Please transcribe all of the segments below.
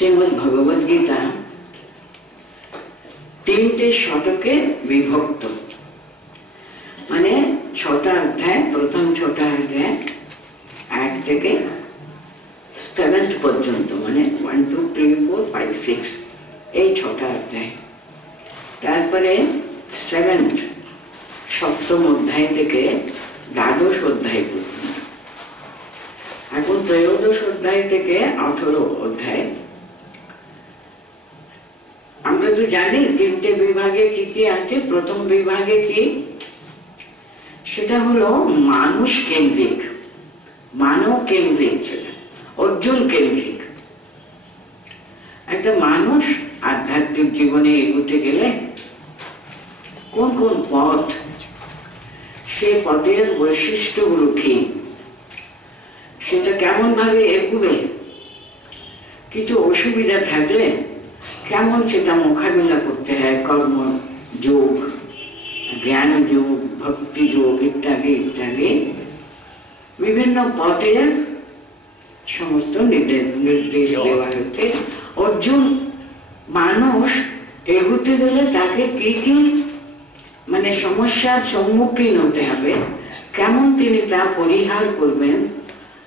শ্রীমদ্ ভগবদ গীতা তিনটে শতকে বিভক্ত, মানে ছটা অধ্যায়। প্রথম ছটা অধ্যায় 1 থেকে 7 পর্যন্ত, মানে 1 2 3 4 5 6 এই ছটা অধ্যায়। তারপরে 7ম অধ্যায় থেকে 12 অধ্যায় পর্যন্ত। এখন 13 অধ্যায় থেকে 18 অধ্যায়। আমরা তো জানি তিনটে বিভাগে কি কি আছে। প্রথম বিভাগে কি, সেটা হলো মানুষ কেন্দ্রিক, মানব কেন্দ্রিক, সেটা অর্জুন কেন্দ্রিক। একটা মানুষ আধ্যাত্মিক জীবনে এগোতে গেলে কোন কোন পথ, সে পথের বৈশিষ্ট্যগুলো কি, সেটা কেমন ভাবে এগোবে, কিছু অসুবিধা থাকলে কেমন সেটা মোকাবিলা করতে হয়, কর্ম যোগ, জ্ঞান যোগ, ভক্তি যোগ ইত্যাদি ইত্যাদি বিভিন্ন পথের সমস্ত নির্দেশ দেওয়া হচ্ছে। অর্জুন মানুষ এগোতে গেলে তাকে কি কি মানে সমস্যার সম্মুখীন হতে হবে, কেমন তিনি তা পরিহার করবেন,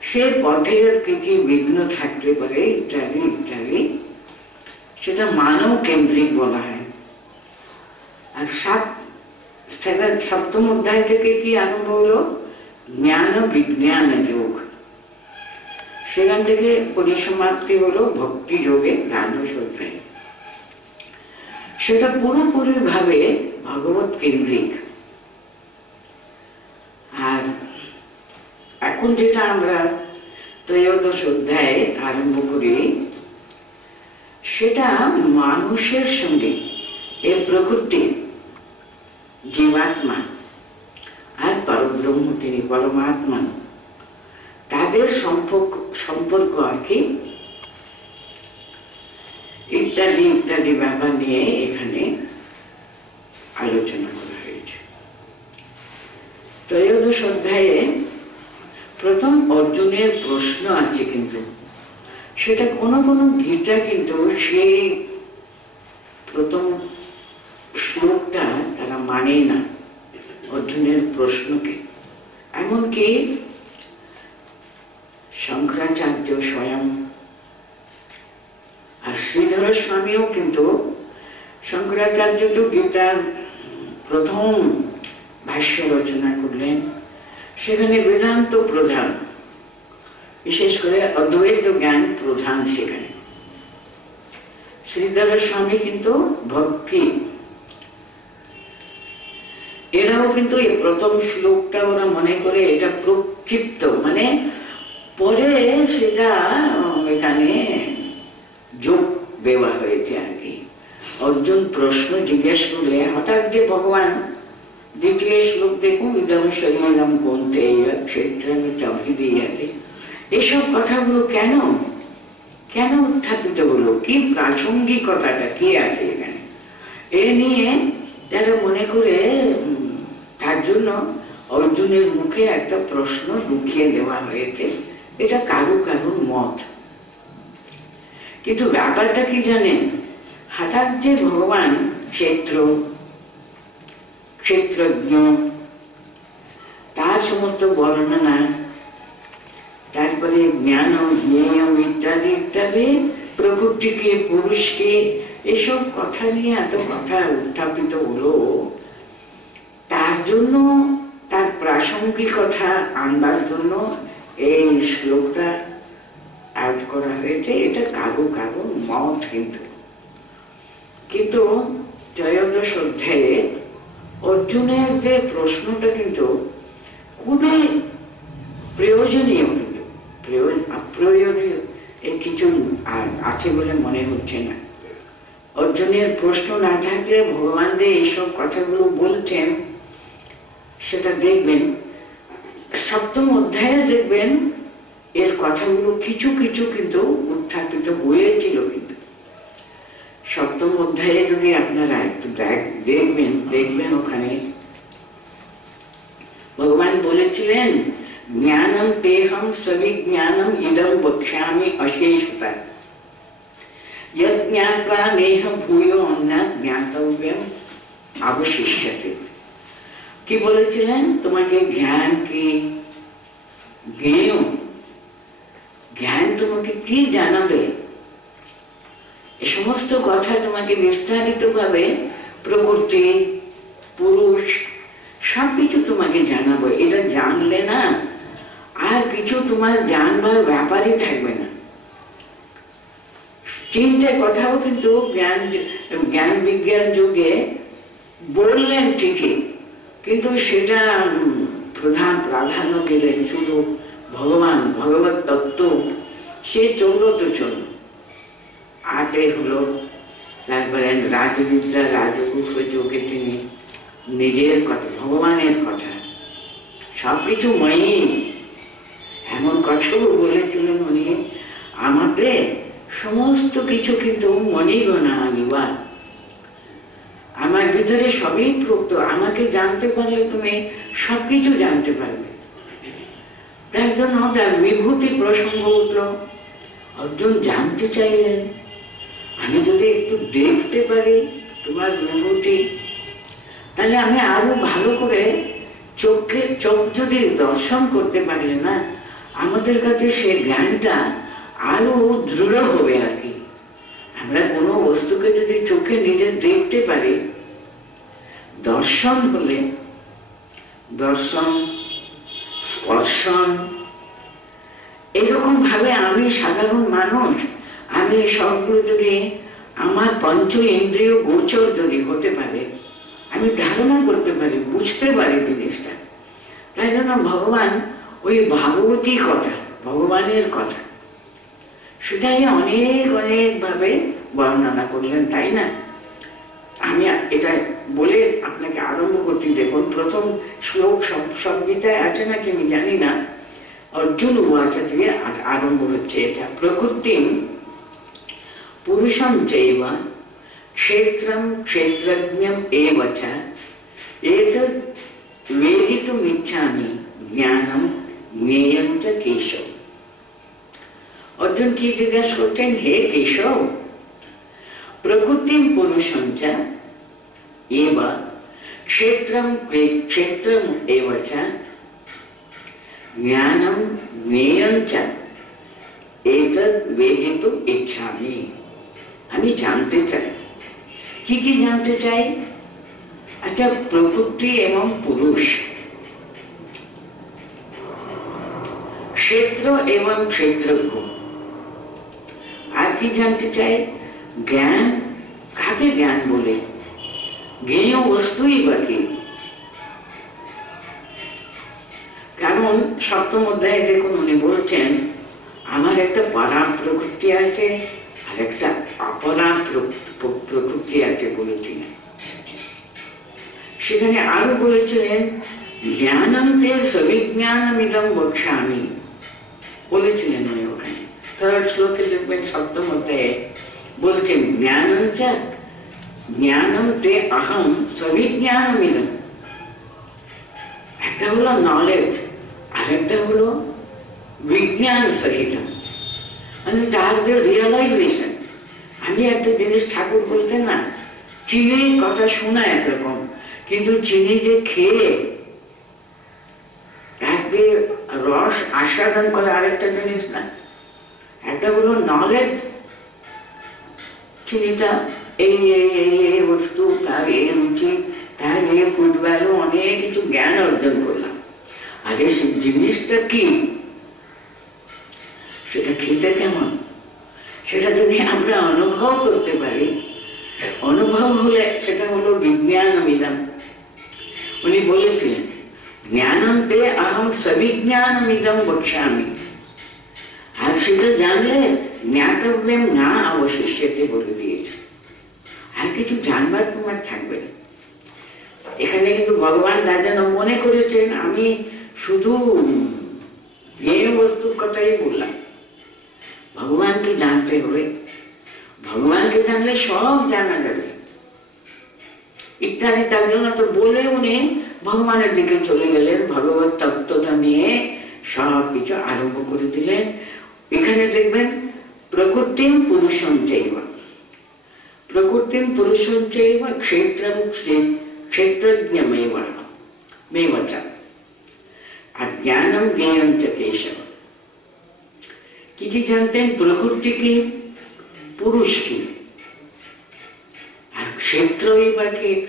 সে পথের কি কি বিঘ্ন থাকতে পারে ইত্যাদি ইত্যাদি, সেটা মানব কেন্দ্রিক বলা হয়। আর 7ম অধ্যায় থেকে কি আরম্ভ হলো, জ্ঞান বিজ্ঞান যোগ। সেখান থেকে পরিসমাপ্তি হলো ভক্তি যোগে 12 অধ্যায়। সেটা পুরোপুরি ভাবে ভগবত কেন্দ্রিক। আর এখন যেটা আমরা 13 অধ্যায় আরম্ভ করি, সেটা মানুষের সঙ্গে এই প্রকৃতি, জীবাত্মা আর পরব্রহ্ম, তিনি পরমাত্মা, তাদের সম্পর্ক আর কি ইত্যাদি ইত্যাদি ব্যাপার নিয়ে এখানে আলোচনা করা হয়েছে। 13 অধ্যায়ে প্রথম অর্জুনের প্রশ্ন আছে, কিন্তু সেটা কোনো কোনো গীতা কিন্তু সেই প্রথম শ্লোকটা তারা মানে না, অর্জুনের প্রশ্নকে। এমনকি শঙ্করাচার্য স্বয়ং আর শ্রীধর স্বামীও কিন্তু, শঙ্করাচার্য তো গীতার প্রথম ভাষ্য রচনা করলেন, সেখানে বেদান্ত প্রধান, বিশেষ করে অদ্বৈত জ্ঞান প্রধান সেখানে। শ্রীধর স্বামী কিন্তু ভক্তি, এরাও কিন্তু এই প্রথম শ্লোকটা ওরা মনে করে এটা প্রক্ষিপ্ত, মানে পরে সেটা এখানে যোগ দেওয়া হয়েছে আর কি। অর্জুন প্রশ্ন জিজ্ঞেস করলে হঠাৎ যে ভগবান দ্বিতীয় শ্লোক দেখুন, ইদম শরীরম কৌন্তেয় ক্ষেত্রং চাভিদীয়তে, এইসব কথাগুলো কেন কেন উত্থাপিত হলো, কি প্রাসঙ্গিকতাটা কি আছে এখানে, এ নিয়ে যারা মনে করে, তার জন্য অর্জুনের মুখে একটা প্রশ্ন ঢুকিয়ে দেওয়া হয়েছে। এটা কারো কারোর মত, কিন্তু ব্যাপারটা কি জানেন, হঠাৎ যে ভগবান ক্ষেত্রজ্ঞ, তার সমস্ত বর্ণনা, তারপরে জ্ঞান জ্ঞেয় ইত্যাদি ইত্যাদি, প্রকৃতিকে পুরুষকে, এসব কথা নিয়ে এত কথা উত্থাপিত হলো, তার জন্য তার প্রাসঙ্গিকতা আনবার জন্য এই শ্লোকটা অ্যাড করা হয়েছে। এটা কারো কারো মত, কিন্তু 13 অধ্যায়ে অর্জুনের যে প্রশ্নটা কিন্তু খুবই প্রয়োজনীয়, কিন্তু অপ্রয়োজনীয় কিছু আছে বলে মনে হচ্ছে না। অর্জুনের প্রশ্ন না থাকলে ভগবান যে এইসব কথাগুলো বলছেন, সেটা দেখবেন 7ম অধ্যায়ে দেখবেন এর কথাগুলো কিছু কিছু কিন্তু উত্থাপিত হয়েছিল। কিন্তু 7ম অধ্যায়ে যদি আপনারা একটু দেখবেন ওখানে ভগবান বলেছিলেন, জ্ঞানম তেহম সবিজ্ঞানম ইদম বক্ষ্যামি অশেষতা। यत् ज्ञात्वा नेह भूयो अन्नात् ज्ञातव्यम अवशिष्यते। কি বলেছিলেন? তোমাকে জ্ঞান কি জ্ঞেয়, জ্ঞান তোমাকে কি জানাবে? এই সমস্ত কথা তোমাকে বিস্তারিত ভাবে প্রকৃতি, পুরুষ সবকিছু তোমাকে জানাবো। এটা জানলে না আর কিছু তোমার জানবার ব্যাপারই থাকবে না। তিনটে কথাও কিন্তু জ্ঞান বিজ্ঞান যুগে বললেন ঠিকই, কিন্তু সেটা প্রধান প্রাধান্য দিলেন শুধু ভগবান, ভগবত তত্ত্ব। সে চললো তো চললো, আটে হলো, তারপরে রাজবিদ্যা, রাজগুহ যোগে তিনি নিজের কথা, ভগবানের কথা, সবকিছু মই এমন কথাও বলেছিলেন উনি, আমাদের সমস্ত কিছু কিন্তু মণিগণা আনিবা, আমার ভিতরে সবই প্রক্ত, আমাকে জানতে পারলে তুমি সবকিছু জানতে পারবে। তার জন্য তার বিভূতি প্রসঙ্গ উঠল। অর্জুন জানতে চাইলেন, আমি যদি একটু দেখতে পারি তোমার বিভূতি, তাহলে আমি আরো ভালো করে চোখ যদি দর্শন করতে পারলে না, আমাদের কাছে সে জ্ঞানটা আরো দৃঢ় হবে আর কি। আমরা কোনো বস্তুকে যদি চোখে নিজে দেখতে পারি, দর্শন হলে, দর্শন স্পর্শন, এরকম ভাবে আমি সাধারণ মানুষ, আমি সবগুলো যদি আমার পঞ্চ ইন্দ্রিয় গোচর যদি হতে পারে, আমি ধারণা করতে পারি, বুঝতে পারি জিনিসটা। তাই জন্য ভগবান ওই ভাগবতী কথা, ভগবানের কথা, সেটাই অনেক অনেক ভাবে বর্ণনা করলেন, তাই না? আমি এটা বলে আপনাকে আরম্ভ করছি। দেখুন, প্রথম শ্লোক সব গীতায় আছে নাকি আমি জানি না, অর্জুন উবাচ থেকে আরম্ভ হচ্ছে এটা। প্রকৃতিম পুরুষম চৈব ক্ষেত্রম ক্ষেত্রজ্ঞম এব চ এতদ্ বেদিতুমিচ্ছামি জ্ঞানম জ্ঞেয়ং চ কেশব। অর্জুন কি জিজ্ঞাসা করতেন? হে কেশব, প্রকৃতিম পুরুষম চ এব ক্ষেত্রম ক্ষেত্রম এব চ জ্ঞানম জ্ঞেয়ং চ এতদ্ বেদিতুম ইচ্ছামি। আমি জানতে চাই। কি কি জানতে চাই? আচ্ছা, প্রকৃতি এবং পুরুষ, ক্ষেত্র এবং ক্ষেত্রজ্ঞ, আর কি জানতে চাই? জ্ঞান, কাকে জ্ঞান বলে? জ্ঞেয় বস্তুই বাকি। কারণ সপ্তম অধ্যায়ে দেখুন উনি বলছেন, আমার একটা পারা প্রকৃতি আছে আর একটা অপরা প্রকৃতি আছে বলেছিলেন। সেখানে আরো বলেছিলেন, জ্ঞানন্তে সবিজ্ঞানমিদং বক্ষ্যামি বলেছিলেন উনি ওখানে। থার্ড শ্লোকে দেখবেন সপ্তম অধ্যায়ে বলছেন, জ্ঞানন্তে অহম সবিজ্ঞানমিদং। একটা হলো নলেজ, আর একটা হলো বিজ্ঞান সহিত, মানে তার যে রিয়েলাইজেশন। আমি একটা জিনিস, ঠাকুর বলতেন না, চিনির কথা শোনা একরকম, কিন্তু চিনি যে খেয়ে তাকে রস আস্বাদন করে আরেকটা জিনিস না। একটা হলো নলেজ, চিনিটা এই বস্তু, তার এই রুচি, তার এই ফুড ভ্যালু, অনেক কিছু জ্ঞান অর্জন করলাম। আর এই জিনিসটা কি, সেটা খেতে কেমন, সেটা যদি আমরা অনুভব করতে পারি, অনুভব হলে সেটা হলো বিজ্ঞানমিদম। উনি বলেছিলেন, জ্ঞানন্তে অহম সবিজ্ঞানমিদং বক্ষ্যামি। আর সেটা জানলে জ্ঞাতব্যম না অবশিষ্যতে বলে দিয়েছে, আর কিছু জানবার তোমার থাকবে না। এখানে কিন্তু ভগবান দাদান মনে করেছেন আমি শুধু জ্ঞেয় বস্তুর কথাই বললাম। ভগবানকে জানতে হবে, ভগবানকে জানলে সব জানা যাবে ইত্যাদি। তার জন্য তো বলে উনি ভগবানের দিকে চলে গেলেন, ভগবত তত্ত্বটা নিয়ে সব কিছু আরম্ভ করে দিলেন। এখানে দেখবেন প্রকৃতিম পুরুষম চৈব, प्रकृतिं पुरुषं चैव क्षेत्रं क्षेत्रज्ञमेव च अज्ञानं ज्ञेयं च केशव। कि जानते हैं प्रकृति की, पुरुष की, और क्षेत्र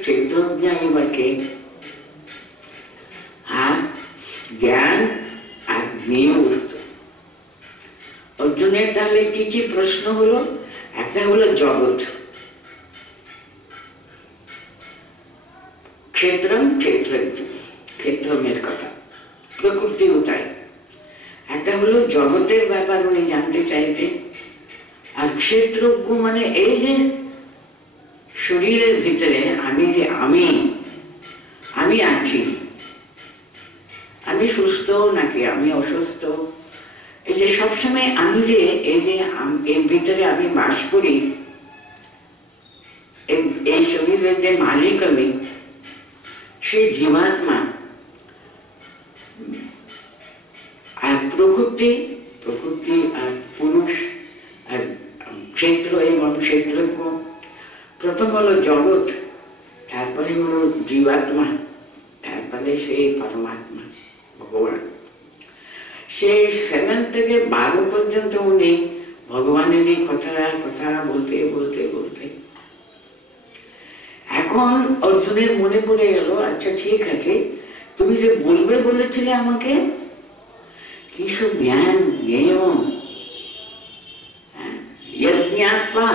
क्षेत्रज्ञ আর জ্ঞান আর নিয়ত। অর্জুনের তাহলে কি কি প্রশ্ন হলো? একটা হলো জগৎ, ক্ষেত্রম ক্ষেত্রজ্ঞ, ক্ষেত্রমের কথা, প্রকৃতি ওটাই। একটা হলো জগতের ব্যাপার উনি জানতে চাইতেন। আর ক্ষেত্রজ্ঞ মানে এই যে শরীরের ভিতরে আমি যে আমি আছি, আমি সুস্থ নাকি আমি অসুস্থ, এই যে সবসময় আমি যে এই যে এর ভিতরে আমি বাস করি, এই শরীরের যে মালিক আমি, সেই জীবাত্মা। আর প্রকৃতি আর পুরুষ আর ক্ষেত্র এবং ক্ষেত্রজ্ঞ। প্রথম হলো জগৎ, তারপরে হলো জীবাত্মা, তারপরে সেই পরমাত্মা ভগবান। সেই 7 থেকে 12 পর্যন্ত উনি ভগবানেরই কথা বলতে বলতে বলতে এখন অর্জুনের মনে পড়ে গেল, আচ্ছা ঠিক আছে, তুমি যে বলবে বলেছিলে আমাকে কিসব জ্ঞান জ্ঞেয় জ্ঞাত্বা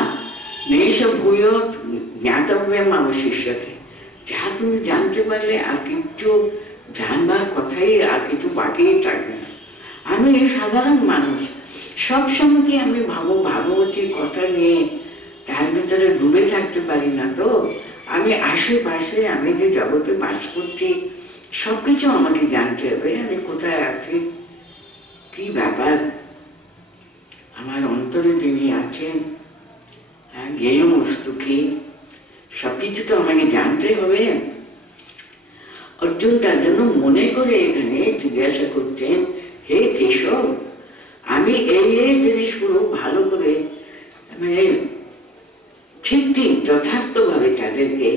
নেইসব ভূয়ত জ্ঞাতব্যম অবশিষ্যতে। যা তুমি জানতে পারলে আর কিছু জানবার কথাই আর কিছু বাকি থাকবে না। আমি সাধারণ মানুষ, সবসময় কি আমি ভাগবতীর কথা নিয়ে তার ভিতরে ডুবে থাকতে পারি না। তো আমি আশেপাশে আমি যে জগতে বাস করছি সবকিছু আমাকে জানতে হবে। আমি কোথায় আছি, কি ব্যাপার, আমার অন্তরে যিনি আছেন, জ্ঞেয় বস্তু কি, সবকিছু তো আমাকে জানতে হবে। অর্জুন তার জন্য মনে করে এখানে জিজ্ঞাসা করতেন, হে কেশব, আমি এই জিনিসগুলো ভালো করে মানে ঠিক যথার্থ ভাবে তাদেরকে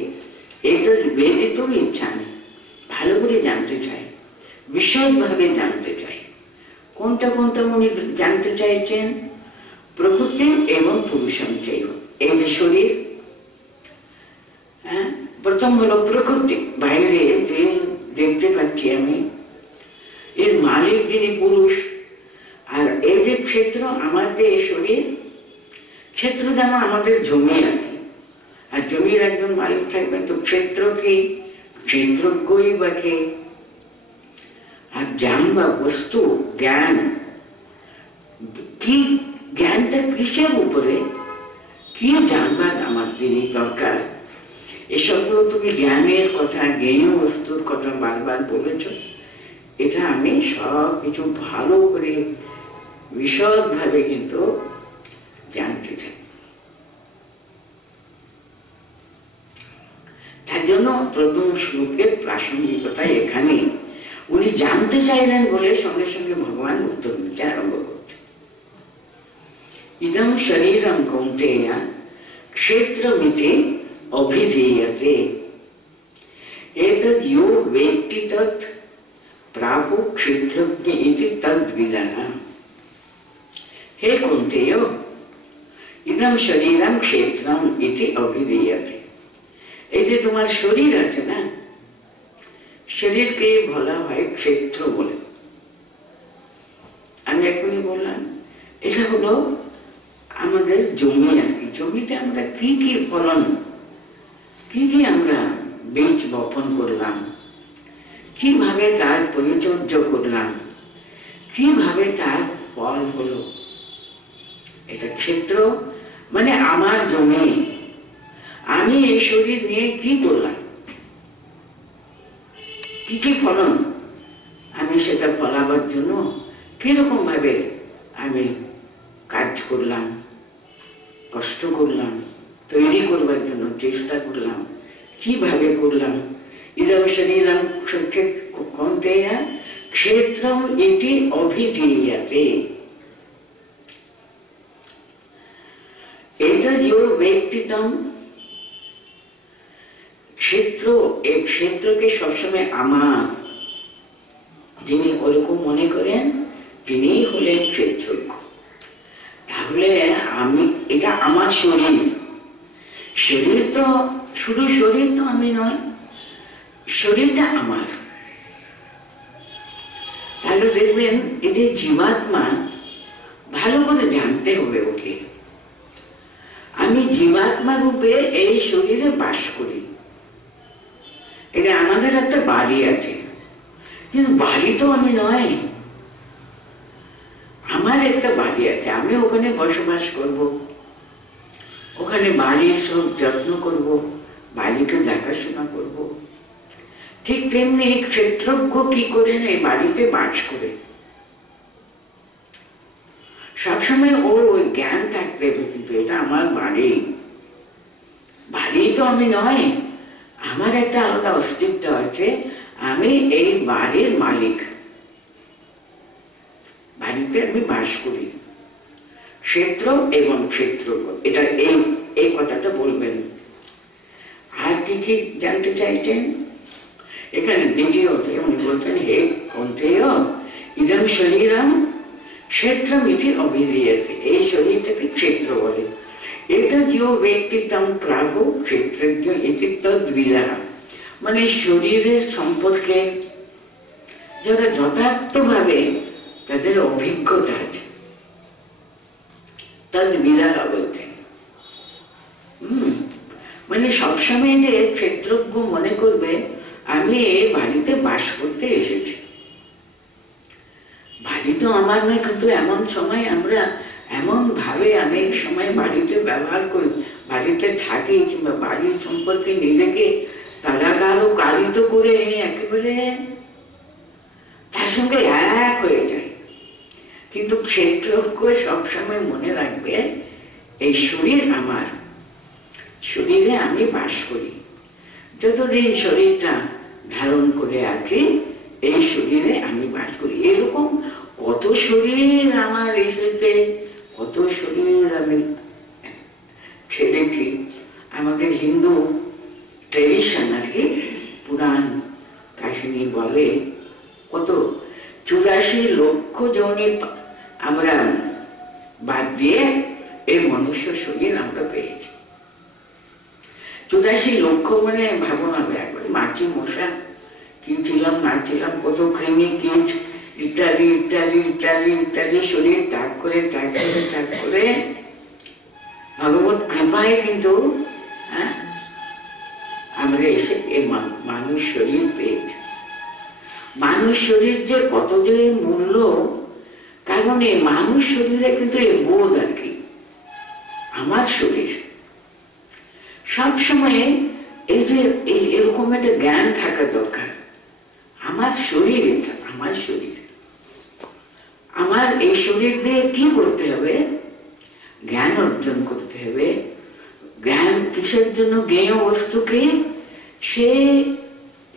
এটা বেদিত ইচ্ছা নেই, ভালো করে জানতে চাই, বিশদভাবে জানতে চাই। কোনটা উনি জানতে চাইছেন? প্রকৃতি এবং পুরুষম চাইব। এই যে শরীর, প্রথম হলো প্রকৃতি, বাইরে যে দেখতে পাচ্ছি আমি, এর মালিক যিনি পুরুষ। আর এই যে ক্ষেত্র, আমার যে শরীর, ক্ষেত্র যেন আমাদের জমি আর কি, আর জমির একজন মালিক থাকবে। তো ক্ষেত্র কি, ক্ষেত্রজ্ঞই বা কে? আর জানবা বস্তু জ্ঞান কি, জ্ঞানটা কিসের উপরে, কি জানবার আমার জিনিস দরকার, এসবগুলো তুমি জ্ঞানের কথা, জ্ঞেয় বস্তুর কথা বারবার বলেছ। এটা আমি সব কিছু ভালো করে বিশদভাবে কিন্তু জানতে চাই। তার জন্য প্রথম শ্লোকের প্রাসঙ্গিকতা এখানে। উনি জানতে চাইলেন বলে সঙ্গে সঙ্গে ভগবান উত্তর দিতে আরম্ভ করতে। ইদম শরীরম কৌন্তেয় ক্ষেত্রমিতি অভিধীয়তে এতদ ইয়ো বেত্তি তৎ প্রাপো ক্ষেত্রজ্ঞ ইতি তদ্বিদঃ। হে কৌন্তেয়, ইদম শরীরম ক্ষেত্রম ইতি অভিধীয়তে। এই যে তোমার শরীর আছে না, শরীরকে বলা হয় ক্ষেত্র বলে। আমি এখনই বললাম এটা হলো আমাদের জমি আর কি। জমিতে আমরা কি কি ফলন, কি আমরা বীজ বপন করলাম, কিভাবে তার পরিচর্যা করলাম, কিভাবে তার ফল হলো, এটা ক্ষেত্র। মানে আমার জমি, আমি এই শরীর নিয়ে কি করলাম, কি কি ফলন, আমি সেটা ফলাবার জন্য কিরকম ভাবে আমি কাজ করলাম, কষ্ট করলাম, তৈরি করবার জন্য চেষ্টা করলাম, কিভাবে করলাম। ইদম শরীরম কৌন্তেয় ক্ষেত্রম ইতি অভিধীয়তে। এতদ ইয়ো বেত্তি তৎ ক্ষেত্র, এই ক্ষেত্রকে সবসময় আমার, যিনি ওরকম মনে করেন তিনি হলেন ক্ষেত্রজ্ঞ। তাহলে আমি, এটা আমার শরীর, শরীর তো শুধু শরীর তো আমি নয়, শরীরটা আমার। তাহলে দেখবেন এদের জীবাত্মা ভালো করে জানতে হবে ওকে, আমি জীবাত্মা রূপে এই শরীরে বাস করি। এটা আমাদের একটা বাড়ি আছে, কিন্তু বাড়ি তো আমি নয়, আমার একটা বাড়ি আছে, আমি ওখানে বসবাস করব, ওখানে বাড়ির সব যত্ন করব, বাড়িকে দেখাশোনা করব। ঠিক তেমনি ক্ষেত্রজ্ঞ কি করেন, এই বাড়িতে বাস করে সবসময় ওর ওই জ্ঞান থাকতে হবে, কিন্তু এটা আমার বাড়ি, বাড়ি তো আমি নয়, আমার একটা আলাদা অস্তিত্ব আছে, আমি এই বাড়ির মালিক, বাড়িতে আমি বাস করি। ক্ষেত্র এবং ক্ষেত্রজ্ঞ, এটা এই কথাটা বলবেন। আর কি কি জানতে চাইছেন? এখানে দ্বিতীয়তে উনি বলছেন, হে কৌন্তেয় ইদম শরীরম ক্ষেত্রমিতি অভিধীয়তে, এই শরীরটাকে ক্ষেত্র বলে। এটা যে ব্যক্তি তম প্রাগ ক্ষেত্রজ্ঞ ইতি তদ্বিদা, মানে শরীরের সম্পর্কে যারা যথার্থভাবে তাদের অভিজ্ঞতা আছে, তদ্বিদা বলতে মানে সবসময় যে ক্ষেত্রজ্ঞ মনে করবে আমি এই বাড়িতে বাস করতে এসেছি, বাড়ি তো আমার নয়, কিন্তু এমন সময় আমরা এমন ভাবে অনেক সময় বাড়িতে ব্যবহার করি, বাড়িতে থাকি, কিংবা বাড়ির সম্পর্কে নিজেকে কারিত করে একেবারে তার সঙ্গে এক হয়ে যায়। কিন্তু ক্ষেত্রজ্ঞ সবসময় মনে রাখবে এই শরীর আমার, শরীরে আমি বাস করি, যতদিন শরীরটা ধারণ করে আছি এই শরীরে আমি বাস করি। এরকম কত শরীর আমার এসেছে, কত শরীর আমি ছেড়েছি। আমাদের হিন্দু ট্রেডিশন আর কি, পুরাণ কাহিনী বলে কত 84 লক্ষ জনে আমরা বাদ দিয়ে এই মনুষ্য শরীর আমরা পেয়েছি। 84 লক্ষ মানে ভাবনা একবার, মাছি মশা কি ছিলাম না ছিলাম, কত কৃমি কীট ইত্যাদি ইত্যাদি ইত্যাদি ইত্যাদি শরীর ত্যাগ করে ত্যাগ করে ত্যাগ করে ভগবত কৃপায় কিন্তু আমরা এসে এই মানুষ শরীর পেয়েছি। মানুষ শরীর যে কত যে মূল্য, কারণ এই মানুষ শরীরে কিন্তু এই বোধ আর কি, আমার শরীর সবসময় এই যে এরকম একটা জ্ঞান থাকা দরকার, আমার শরীর এটা, আমার শরীর, আমার এই শরীর দিয়ে কি করতে হবে, জ্ঞান অর্জন করতে হবে। জ্ঞান কিসের জন্য? জ্ঞেয় বস্তুকে, সে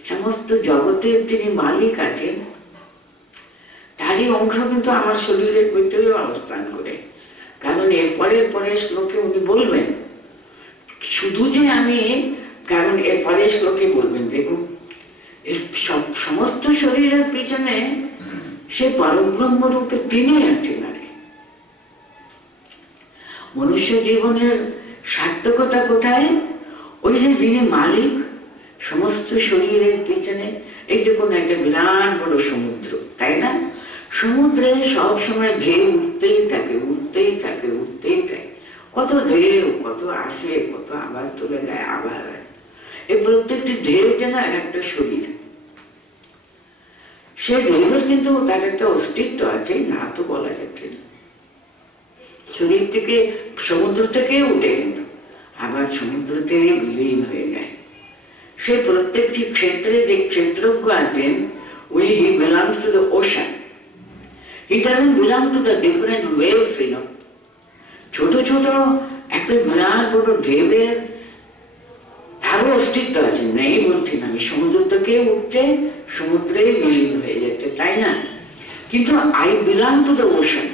সমস্ত জগতের তিনি মালিক আছেন, তারই অংশ কিন্তু আমার শরীরের ভিতরে অবস্থান করে। কারণ এর পরের শ্লোকে উনি বলবেন শুধু যে আমি, কারণ এর পরের শ্লোকে বলবেন, দেখুন সমস্ত শরীরের পিছনে সে পরব্রহ্ম রূপে তিনি আছেন। আর মনুষ্য জীবনের সার্থকতা কোথায়? ওই যে যিনি মালিক সমস্ত শরীরের পিছনে। এই দেখুন একটা বিরাট বড় সমুদ্র, তাই না? সমুদ্রে সব সময় ঢেউ উঠতেই থাকে, উঠতেই থাকে, উঠতেই থাকে, কত ঢেউ, কত আসে, কত আবার চলে যায়, আবার এই প্রত্যেকটি ঢেউ যেন একটা শরীর। সে ঢেউয়ের কিন্তু তার একটা অস্তিত্ব আছে, না তো বলা যাচ্ছে না। শরীর থেকে সমুদ্র থেকে উঠে কিন্তু আবার সমুদ্রতে বিলীন হয়ে যায়। সে প্রত্যেকটি ক্ষেত্রে যে ক্ষেত্রজ্ঞ আছেন, he belongs to the ocean. He doesn't belong to the different waves, you know. ছোট ছোট একটা বিরাট বড় ঢেউয়ের তারও অস্তিত্ব আছে, নেই বলছি না আমি, সমুদ্র থেকে উঠতে সমুদ্রে বিলীন হয়ে যাচ্ছে, তাই না? কিন্তু I belong to the ocean,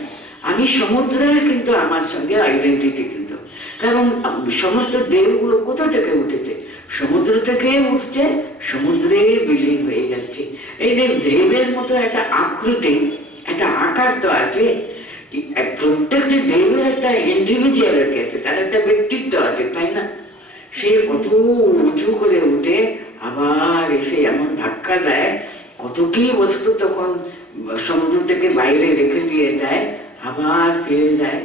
আমি সমুদ্রের কিন্তু আমার সঙ্গে আইডেন্টিটি, কিন্তু কারণ সমস্ত ঢেউগুলো কোথা থেকে উঠেছে? সমুদ্র থেকে উঠছে, সমুদ্রে বিলীন হয়ে যাচ্ছে। এই যে দেবের মতো একটা আকৃতি, একটা আকার তো আছে, প্রত্যেকটি দেবের একটা ইন্ডিভিজুয়ালিটি আছে, তার একটা ব্যক্তিত্ব আছে, তাই না? সে কত উঁচু করে উঠে আবার এসে এমন ধাক্কা দেয়, কত কি বস্তু তখন সমুদ্র থেকে বাইরে রেখে দিয়ে যায়, আবার ফিরে যায়,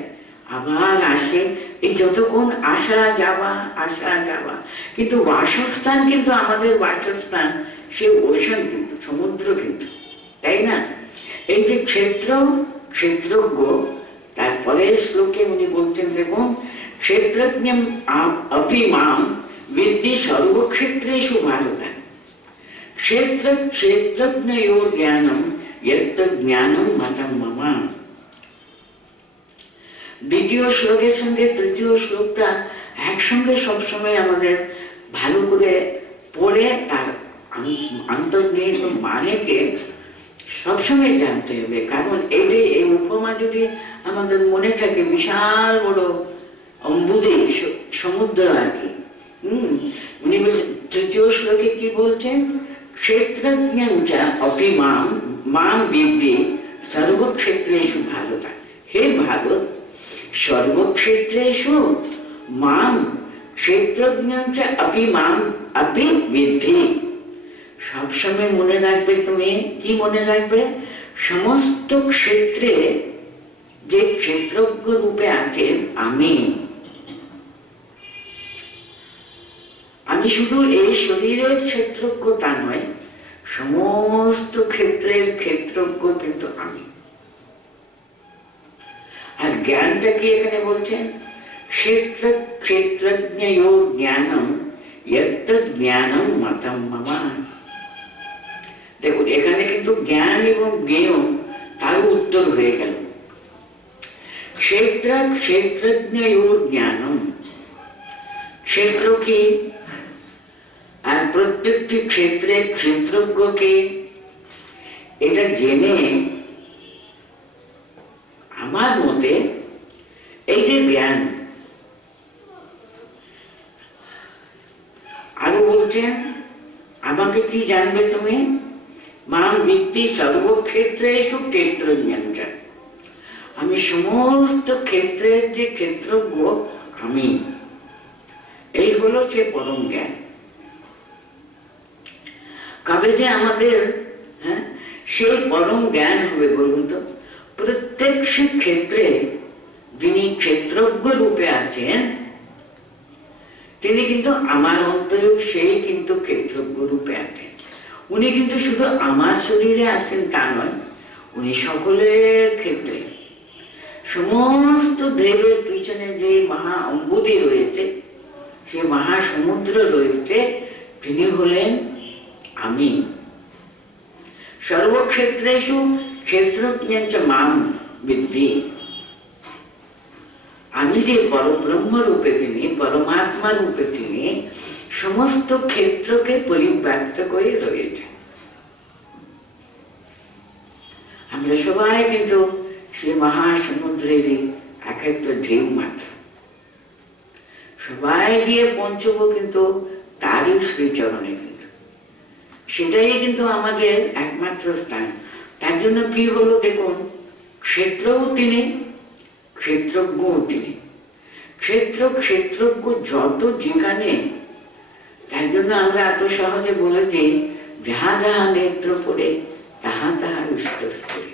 আবার আসে। এই যতক্ষণ আসা যাওয়া আসা যাওয়া, কিন্তু বাসস্থান কিন্তু আমাদের বাসস্থান সে ওশান, কিন্তু সমুদ্র, কিন্তু তাই না? এই যে ক্ষেত্র ক্ষেত্রজ্ঞ, তারপরে শ্লোকে উনি বলছেন দেখুন, ক্ষেত্রজ্ঞম আপি মাম বিদ্ধি সর্বক্ষেত্রেষু ভারত। ক্ষেত্রজ্ঞেয় জ্ঞানম যত্ত জ্ঞানম মতম মম। দ্বিতীয় শ্লোকের সঙ্গে তৃতীয় শ্লোকটা একসঙ্গে সবসময় আমাদের ভালো করে পড়ে তার অন্তর্নিহিত মানেকে সবসময় জানতে হবে। কারণ এই উপমা যদি আমাদের মনে থাকে, বিশাল বড় অম্বুদে সমুদ্র আর কি। উনি তৃতীয় শ্লোকে কি বলছেন? ক্ষেত্রজ্ঞ অপি মাম মাম বিদ্ধি সর্বক্ষেত্রেষু ভারত। হে ভারত, সর্বক্ষেত্রেষু মাম ক্ষেত্রজ্ঞ অপি মাম অপি বিদ্ধি। সবসময় মনে রাখবে, তুমি কি মনে রাখবে? সমস্ত ক্ষেত্রে যে ক্ষেত্রজ্ঞ রূপে আছেন আমি, আমি শুধু এই শরীরের ক্ষেত্রজ্ঞ তা নয়, সমস্ত ক্ষেত্রের ক্ষেত্রজ্ঞ কিন্তু আমি। আর জ্ঞানটা কি এখানে বলছেন? ক্ষেত্রজ্ঞেয় জ্ঞানম যত্ত জ্ঞানম মতম মম। দেখুন এখানে কিন্তু জ্ঞান এবং জ্ঞেয় তার উত্তর হয়ে গেল। ক্ষেত্রজ্ঞেয় জ্ঞানম, ক্ষেত্র কি? আর প্রত্যেকটি ক্ষেত্রের ক্ষেত্রজ্ঞকে এটা জেনে আমার মতে এই যে জ্ঞান, আরো বলছেন আমাকে কি জানবে তুমি? মাম বিদ্ধি সর্বক্ষেত্রেষু ক্ষেত্রজ্ঞ। আমি সমস্ত ক্ষেত্রের যে ক্ষেত্রজ্ঞ আমি, এই হলো সে পরম জ্ঞান। কবে যে আমাদের সেই পরম জ্ঞান হবে বলুন তো? প্রত্যেক ক্ষেত্রে যিনি ক্ষেত্রজ্ঞ রূপে আছেন, তিনি কিন্তু আমার অন্তরেও সেই কিন্তু ক্ষেত্রজ্ঞ রূপে আছেন। উনি কিন্তু শুধু আমার শরীরে আছেন তা নয়, উনি সকলের ক্ষেত্রে, সমস্ত দেবের পিছনে যে মহা অম্বুদি রয়েছে, সে মহাসমুদ্র রয়েছে, তিনি হলেন আমি। সর্বক্ষেত্রেষু ক্ষেত্রজ্ঞ মাম বিদ্ধি। আমি যে পরব্রহ্ম রূপে তিনি, পরমাত্মা রূপে তিনি সমস্ত ক্ষেত্রকে পরিব্যাপ্ত করে রয়েছে। আমরা সবাই কিন্তু সে মহাসমুদ্রেরই এক একটা ঢেউ মাত্র। সবাই গিয়ে পৌঁছবো কিন্তু তারই শ্রীচরণে, কিন্তু সেটাই কিন্তু আমাদের একমাত্র স্থান। তার জন্য কি হলো দেখুন, ক্ষেত্রও তিনি, ক্ষেত্রজ্ঞও তিনি। ক্ষেত্রজ্ঞ যত যেখানে, তার জন্য আমরা এত সহজে বলে দিই, যাহা যাহা নেত্র পড়ে তাহা তাহা ইষ্টস্থলে।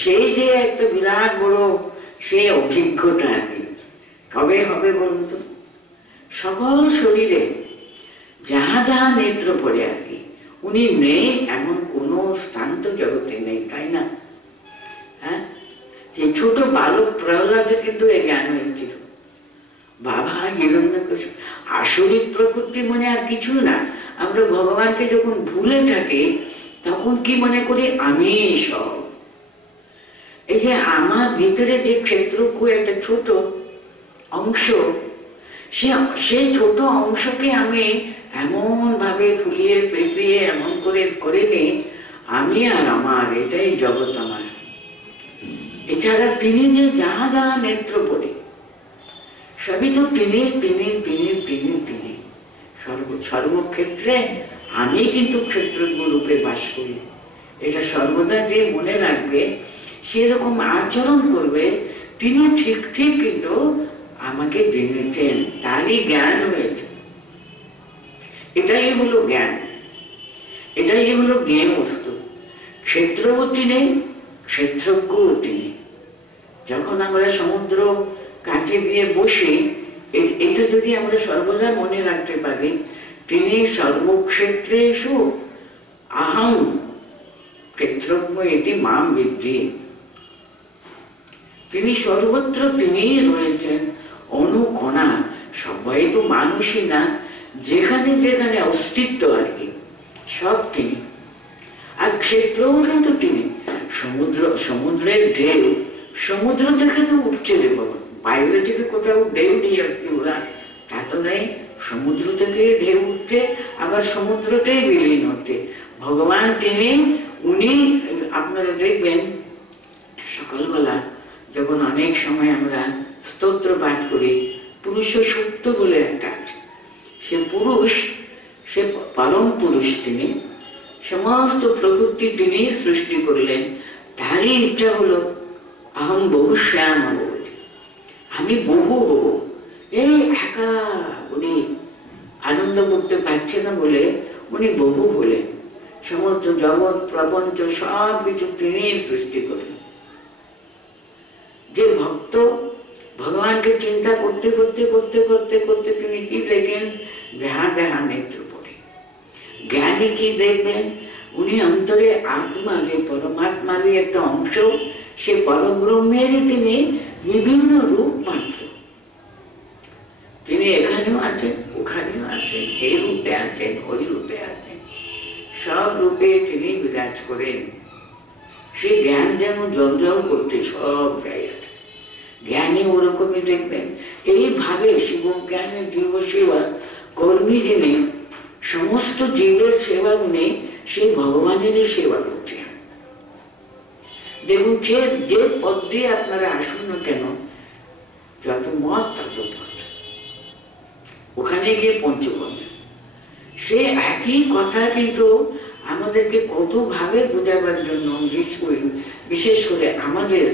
সেই যে একটা বিরাট বড় সে অভিজ্ঞতা আর কি, কবে হবে বলুন তো? সকল শরীরে যাহা যাহা নেত্র পড়ে আর কি, উনি নেই এমন কোন স্থান তো জগতে নেই, তাই না? হ্যাঁ, এই ছোট বালক প্রহ্লাদের কিন্তু এই জ্ঞান হয়েছিল। বাবা হিরণ্যকশিপু, আসরিক প্রকৃতি মনে আর কিছু না। আমরা ভগবানকে যখন ভুলে থাকি তখন কি মনে করি? আমি সব। এই যে আমার ভিতরে যে ক্ষেত্রজ্ঞ একটা ছোট অংশ, সেই ছোট অংশকে আমি এমন ভাবে ফুলিয়ে পেঁপিয়ে এমন করে নিই, আমি আর আমার, এটাই জগৎ আমার। এছাড়া তিনি যে যাহা যাহা নেত্র পড়ে, সবই তো তিনি তিনি তিনি তিনি তিনি। সর্বক্ষেত্রে আমি কিন্তু ক্ষেত্রজ্ঞ রূপে বাস করি। এটা সর্বদা যে মনে রাখবে, সেরকম আচরণ করবে, তিনি ঠিক ঠিক কিন্তু আমাকে জেনেছেন, তারই জ্ঞান হয়েছে। এটাই হলো জ্ঞান, এটাই হলো জ্ঞেয় বস্তু। ক্ষেত্রও তিনি, ক্ষেত্রজ্ঞও তিনি। যখন আমরা সমুদ্র কাছে গিয়ে বসি, এটা যদি আমরা সর্বদা মনে রাখতে পারি, তিনি সর্বক্ষেত্রেষু আহং ক্ষেত্রজ্ঞ ইতি মাম বিদ্ধি। তিনি সর্বত্র তিনিই রয়েছেন, অনুকণা। সবাই তো মানুষই না, যেখানে যেখানে অস্তিত্ব আর কি, সব তিনি। আর ক্ষেত্রও কিন্তু তিনি। সমুদ্রের ঢেউ সমুদ্র থেকে তো উঠছে রে বাবা, বাইরে থেকে কোথাও ঢেউ নিয়ে আসছে ওরা, তা তো নেই। সমুদ্র থেকে ঢেউ উঠছে, আবার সমুদ্রতেই বিলীন হচ্ছে। ভগবান তিনি, উনি। আপনারা দেখবেন সকালবেলা যখন অনেক সময় আমরা স্তোত্র পাঠ করি, পুরুষ সত্য বলে একটা আছে। সে পুরুষ, সে পরম পুরুষ, তিনি সমস্ত প্রকৃতি তিনি সৃষ্টি করলেন। তারই ইচ্ছা হলো আহম বহুশ্যাম হব, আমি বহু হব। এই একা উনি আনন্দ করতে পারছে না বলে উনি বহু হলেন। সমস্ত জগৎ প্রপঞ্চ সব কিছু তিনি সৃষ্টি করলেন। যে ভক্ত ভগবানকে চিন্তা করতে করতে করতে করতে করতে তিনি কি দেখেন, দেহা দেহা নেত্র পড়ে। জ্ঞানী কি দেখবেন, উনি অন্তরে আত্মা, যে পরমাত্মারই একটা অংশ, সে পরব্রহ্মেরই তিনি বিভিন্ন রূপ মাত্র। তিনি এখানেও আছেন, ওখানেও আছেন, এই রূপে আছেন, ওই রূপে আছেন, সব রূপে তিনি বিরাজ করেন। সে জ্ঞান যেন জঞ্জল করতে সব জায়গায়। জ্ঞানী ওরকমই দেখবেন। এইভাবে শিব জ্ঞানের জীব সেবা কর্মী যিনি, সমস্ত জীবের সেবা উনি সেই ভগবানেরই সেবা করছেন। দেখুন, যে পদ দিয়ে আপনারা আসুন না কেন, যত মত তত পথ, ওখানে গিয়ে পঞ্চপদ। সে একই কথা কিন্তু আমাদেরকে কত ভাবে বোঝাবার জন্য, বিশেষ করে আমাদের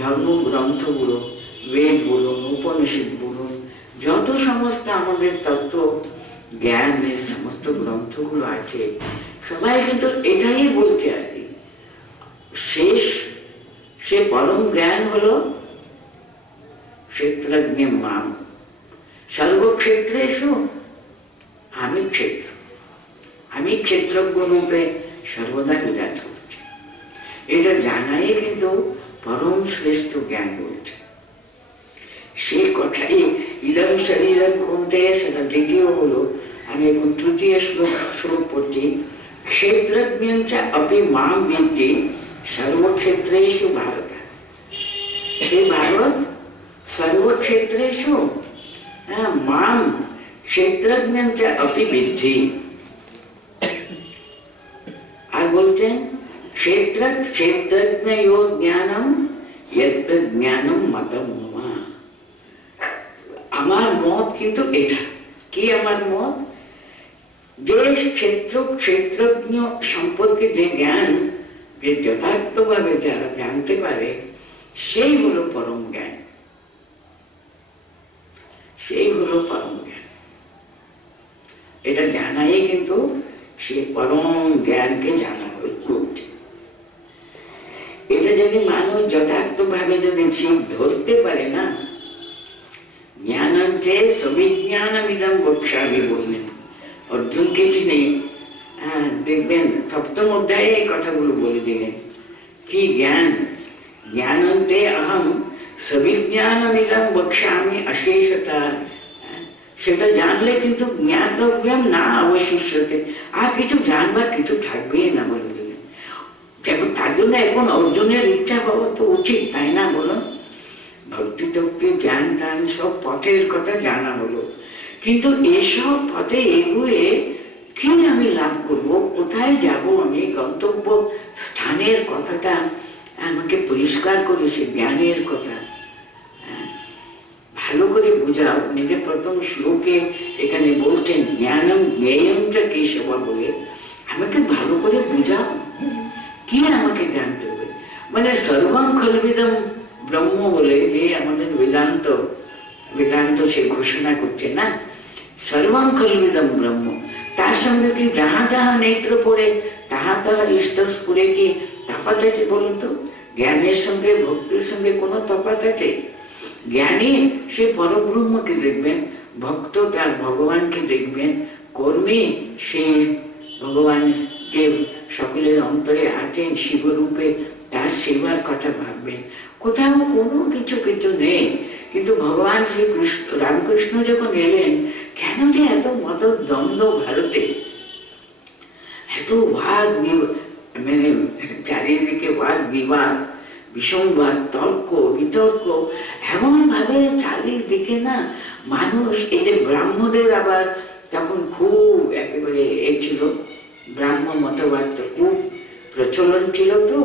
ধর্মগ্রন্থগুলো, বেদ বলুন, উপনিষদ বলুন, যত সমস্ত আমাদের তত্ত্ব জ্ঞানের সমস্ত গ্রন্থগুলো আছে, সবাই কিন্তু এটাই বলছে আর কি। শেষ সে পরম জ্ঞান হলো ক্ষেত্রজ্ঞ মাম সর্বক্ষেত্রেষু আমি ক্ষেত্র, আমি ক্ষেত্রজ্ঞ রূপে সর্বদা বিরাজ করছি। এটা জানাই কিন্তু পরম শ্রেষ্ঠ জ্ঞান বলছে। সে কথাই ইদম শরীরম কৌন্তেয়, সেটা দ্বিতীয় হলো। আমি এখন তৃতীয় শ্লোক পড়ছি। ক্ষেত্রজ্ঞ অপি মাম বিদ্ধি সর্বক্ষেত্রেষু ভারত। হে ভারত, সর্বক্ষেত্রেষু মাম ক্ষেত্রজ্ঞ অপি বিদ্ধি। আর বলছেন ক্ষেত্রজ্ঞ জ্ঞানম যৎ জ্ঞানম মতম মম। আমার মত কিন্তু এটা কি, আমার মত যে ক্ষেত্রজ্ঞ সম্পর্কে যে জ্ঞান, যে যথার্থভাবে যারা জানতে পারে, সেই হলো পরম জ্ঞান, সেই হলো পরম জ্ঞান। এটা জানাই কিন্তু সে পরম জ্ঞানকে জানা হচ্ছে। এটা যদি মানুষ যথার্থভাবে যদি ঠিক ধরতে পারে না, জ্ঞানান্তে সবিজ্ঞানমিদং বক্ষ্যামি বললেন অর্জুনকে। তিনি দেখবেন সপ্তম অধ্যায়ে এই কথাগুলো বলে দিলেন। কি জ্ঞান? জ্ঞানান্তে অহম সবিজ্ঞানমিদং বক্ষ্যামি অশেষতা। সেটা জানলে কিন্তু জ্ঞাতব্যম না অবশিষ্যতে, আর কিছু জানবার কিছু থাকবেই না বলে দিলেন। তার জন্য এখন অর্জুনের ইচ্ছা পাওয়া তো উচিত, তাই না বলুন? ভক্তি তক্তি জ্ঞান টান সব পথের কথা জানা হলো, কিন্তু এসব পথে এগুয়ে কি আমি লাভ করবো, কোথায় যাব আমি, গন্তব্য স্থানের কথাটা আমাকে পরিষ্কার করে সে জ্ঞানের কথা ভালো করে বুঝাও। নিজে প্রথম শ্লোকে এখানে বলছেন জ্ঞানম জ্ঞেয়ম চ কেশব বলে, আমাকে ভালো করে বুঝাও, কি আমাকে জানতে হবে। মানে সর্বং খলবিদম ব্রহ্ম বলে যে আমাদের বেদান্ত বেদান্ত সে ঘোষণা করছে না, সর্বং খলবিদম ব্রহ্ম, তার সঙ্গে কি যাহা যাহা নেত্র পড়ে তাহা তাহা ইষ্ট করে কি তফাৎ আছে বলুন তো? জ্ঞানের সঙ্গে ভক্তির সঙ্গে কোনো তফাৎ আছে? জ্ঞানী সে পরব্রহ্মকে দেখবেন, ভক্ত তার ভগবানকে দেখবেন, কর্মী সে ভগবানকে সকলের অন্তরে আছেন শিবরূপে, তার সেবার কথা ভাববেন। কোথাও কোনো কিছু কিছু নেই। কিন্তু ভগবান শ্রী কৃষ্ণ রামকৃষ্ণ যখন এলেন, কেন যে এত মত দ্বন্দ্ব ভারতে, এত বাদ মানে চারিদিকে বাদ বিবাদ, বিষমবাদ, তর্ক বিতর্ক, এমন ভাবে চারিদিকে না মানুষ, এই যে ব্রাহ্মদের আবার তখন খুব একেবারে ছিল, ব্রাহ্ম মতবাদ তো খুব প্রচলন ছিল, তো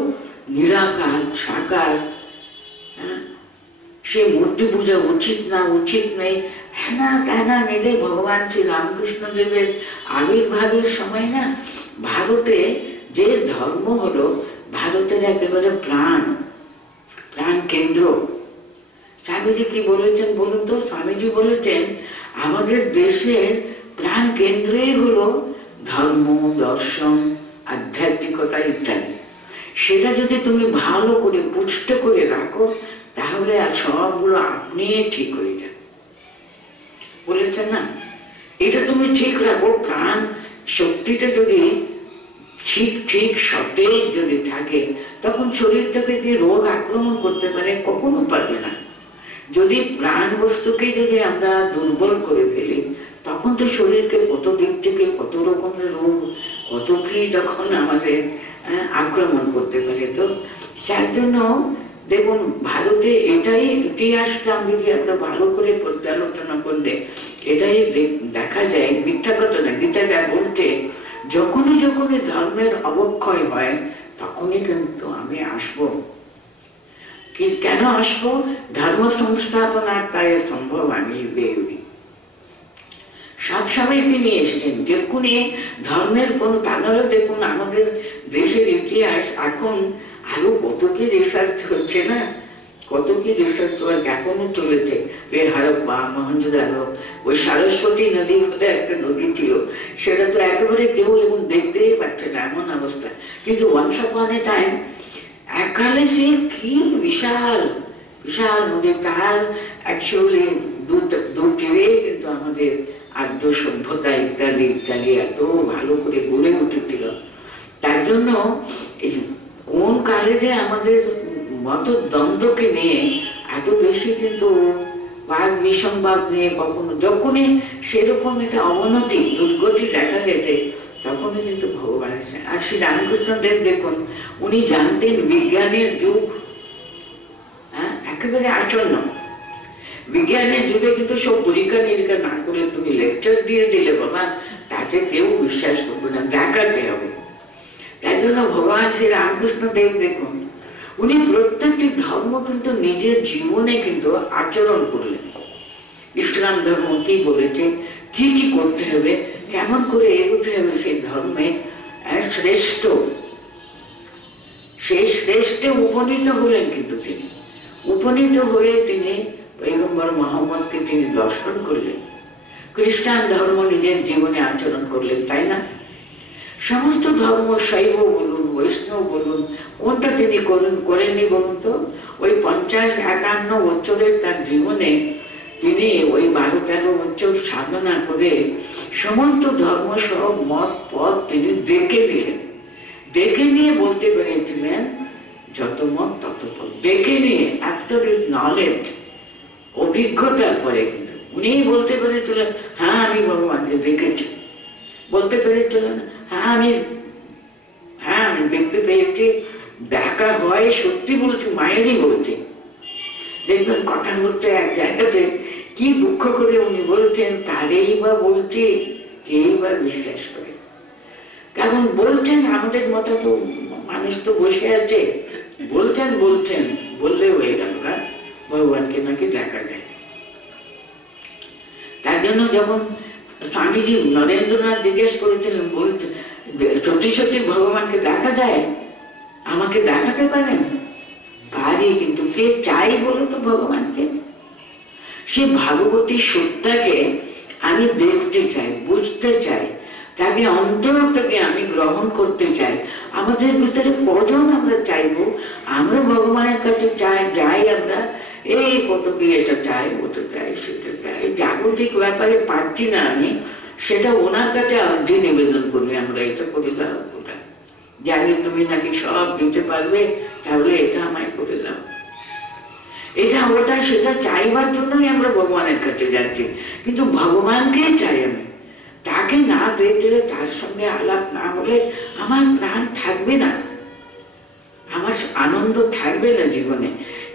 নিরাকার সাকার, সে মূর্তি পূজা উচিত না উচিত নেই, হ্যাঁ কেনা মিলে ভগবান শ্রী রামকৃষ্ণ দেবের আবির্ভাবের সময় না ভারতে যে ধর্ম হলো, ভারতের একেবারে প্রাণ প্রাণ কেন্দ্র। স্বামীজি কি বলেছেন বলুন তো? স্বামীজি বলেছেন আমাদের দেশের প্রাণ কেন্দ্রই হলো ধর্ম, দর্শন, আধ্যাত্মিকতা ইত্যাদি। সেটা যদি তুমি ভালো করে পুষ্ট করে রাখো, তাহলে আর সবগুলো আপনি ঠিক হয়ে যাবে। বলেছেন না, এটা তুমি ঠিক রাখো, প্রাণ শক্তিটা যদি ঠিক ঠিক সতেজ যদি থাকে, তখন শরীর থেকে কি রোগ আক্রমণ করতে পারে? কখনো পারবে না। যদি প্রাণ বস্তুকে যদি আমরা দুর্বল করে ফেলি, তখন তো শরীরকে কত দিক থেকে কত রকমের রোগ, কত কি তখন আমাদের আক্রমণ করতে পারে। তো যার জন্য দেখুন ভারতে এটাই ইতিহাসটা যদি আমরা ভালো করে পর্যালোচনা করলে এটাই দেখা যায়, মিথ্যা কথা না। গীতাটা বলতে যখনই যখনই ধর্মের অবক্ষয় হয়, তখনই কিন্তু আমি আসবো। কেন আসবো? ধর্ম সংস্থাপনার তাই সম্ভব আমি বেরোই। সবসময় তিনি এসছেন, দেখুন ধর্মের কোন তাহলে দেখুন আমাদের দেশের ইতিহাস এখন আরো কত কি রিসার্চ হচ্ছে না, কত কি রিসার্চ এখনো চলেছে। ওই হারপ্পা, মহেঞ্জোদারো, ওই সরস্বতী নদী বলে একটা নদী ছিল, সেটা তো একেবারে কেউ এখন দেখতেই পাচ্ছে না, এমন অবস্থা। কিন্তু ওয়ান্স আপন এ টাইম এককালে সে কি বিশাল বিশাল নদী, তার অ্যাকচুয়ালি দু তীরে কিন্তু আমাদের আদ্য সভ্যতা ইত্যাদি ইত্যাদি এত ভালো করে গড়ে উঠেছিল। তার জন্য কোন কালে যে আমাদের মত দ্বন্দ্বকে নিয়ে এত বেশি কিন্তু বাদ বিসংবাদ নিয়ে কখনো যখনই সেরকম একটা অবনতি দুর্গতি দেখা গেছে, তখনই কিন্তু ভগবান এসেছেন। আর শ্রী রামকৃষ্ণ দেব দেখুন, উনি জানতেন বিজ্ঞানের যুগ একেবারে আসন্ন। বিজ্ঞানের যুগে কিন্তু সব পরীক্ষা নিরীক্ষা না করলে তুমি লেকচার দিয়ে দিলে বাবা, তাতে কেউ বিশ্বাস করবে না, দেখাতে হবে। তাই জন্য ভগবান শ্রী রামকৃষ্ণ দেব দেখুন, উনি প্রত্যেকটি ধর্ম কিন্তু নিজের জীবনে কিন্তু আচরণ করলেন। ইসলাম ধর্ম কি বলেছে, কি কি করতে হবে, কেমন করে এগোতে হবে সেই ধর্মে শ্রেষ্ঠ, সেই শ্রেষ্ঠে উপনীত হলেন। কিন্তু তিনি উপনীত হয়ে তিনি পয়গম্বর মুহাম্মদকে তিনি দর্শন করলেন, খ্রিস্টান ধর্ম নিজের জীবনে আচরণ করলেন, তাই না? সমস্ত ধর্ম, শৈব বলুন, বৈষ্ণব বলুন, কোনটা তিনি করেননি বলুন তো? ওই 50-51 বছরের তার জীবনে তিনি ওই 12-13 বছর সাধনা করে সমস্ত ধর্ম সব মত পথ তিনি দেখে নিলেন। দেখে নিয়ে বলতে পেরেছিলেন যত মত তত পথ। দেখে নিয়ে আফটার হিজ নলেজ, অভিজ্ঞতার পরে কিন্তু উনি বলতে পেরেছিলেন হ্যাঁ আমি ভগবানকে দেখেছি। বলতে পেরেছিলেন হ্যাঁ আমি দেখতে পেয়েছি, দেখা হয়, সত্যি বলছি, মায়েরই বলছি। দেখবেন কথা বলতে এক জায়গাতে কি দুঃখ করে উনি বলছেন, তারেই বা বলছি, কেই বা বিশ্বাস করে। কারণ বলছেন, আমাদের মতো তো মানুষ তো বসে আছে, বলছেন বললে হয়ে গেল না, ভগবানকে নাকি দেখা যায়। জন্য যখন স্বামীজি নরেন্দ্রনাথ জিজ্ঞেস করেছিলেন, বলতে সত্যি সত্যি ভগবানকে দেখা যায়, আমাকে দেখাতে পারেন? পারি, কিন্তু কে চাই বলো তো ভগবানকে? সে ভাগবতী সত্যাকে আমি দেখতে চাই, বুঝতে চাই, তাকে অন্তর থেকে আমি গ্রহণ করতে চাই। আমাদের ভিতরে কজন আমরা চাইবো, আমরা ভগবানের কাছে যাই আমরা এই কত কি এটা চাই, ওটা চাই, সেটা চাই, জাগতিক ব্যাপারে পাচ্ছি না আমি, সেটা ওনার কাছে আর্জি নিবেদন করি আমরা, এটা করে দাও, ওটা জানি তুমি নাকি সব দিতে পারবে, তাহলে এটা আমায় করে দাও, এটা ওটা সেটা চাইবার জন্যই আমরা ভগবানের কাছে যাচ্ছি। কিন্তু ভগবানকে চাই আমি, তাকে না দেখলে, তার সঙ্গে আলাপ না হলে আমার প্রাণ থাকবে না, আমার আনন্দ থাকবে না জীবনে।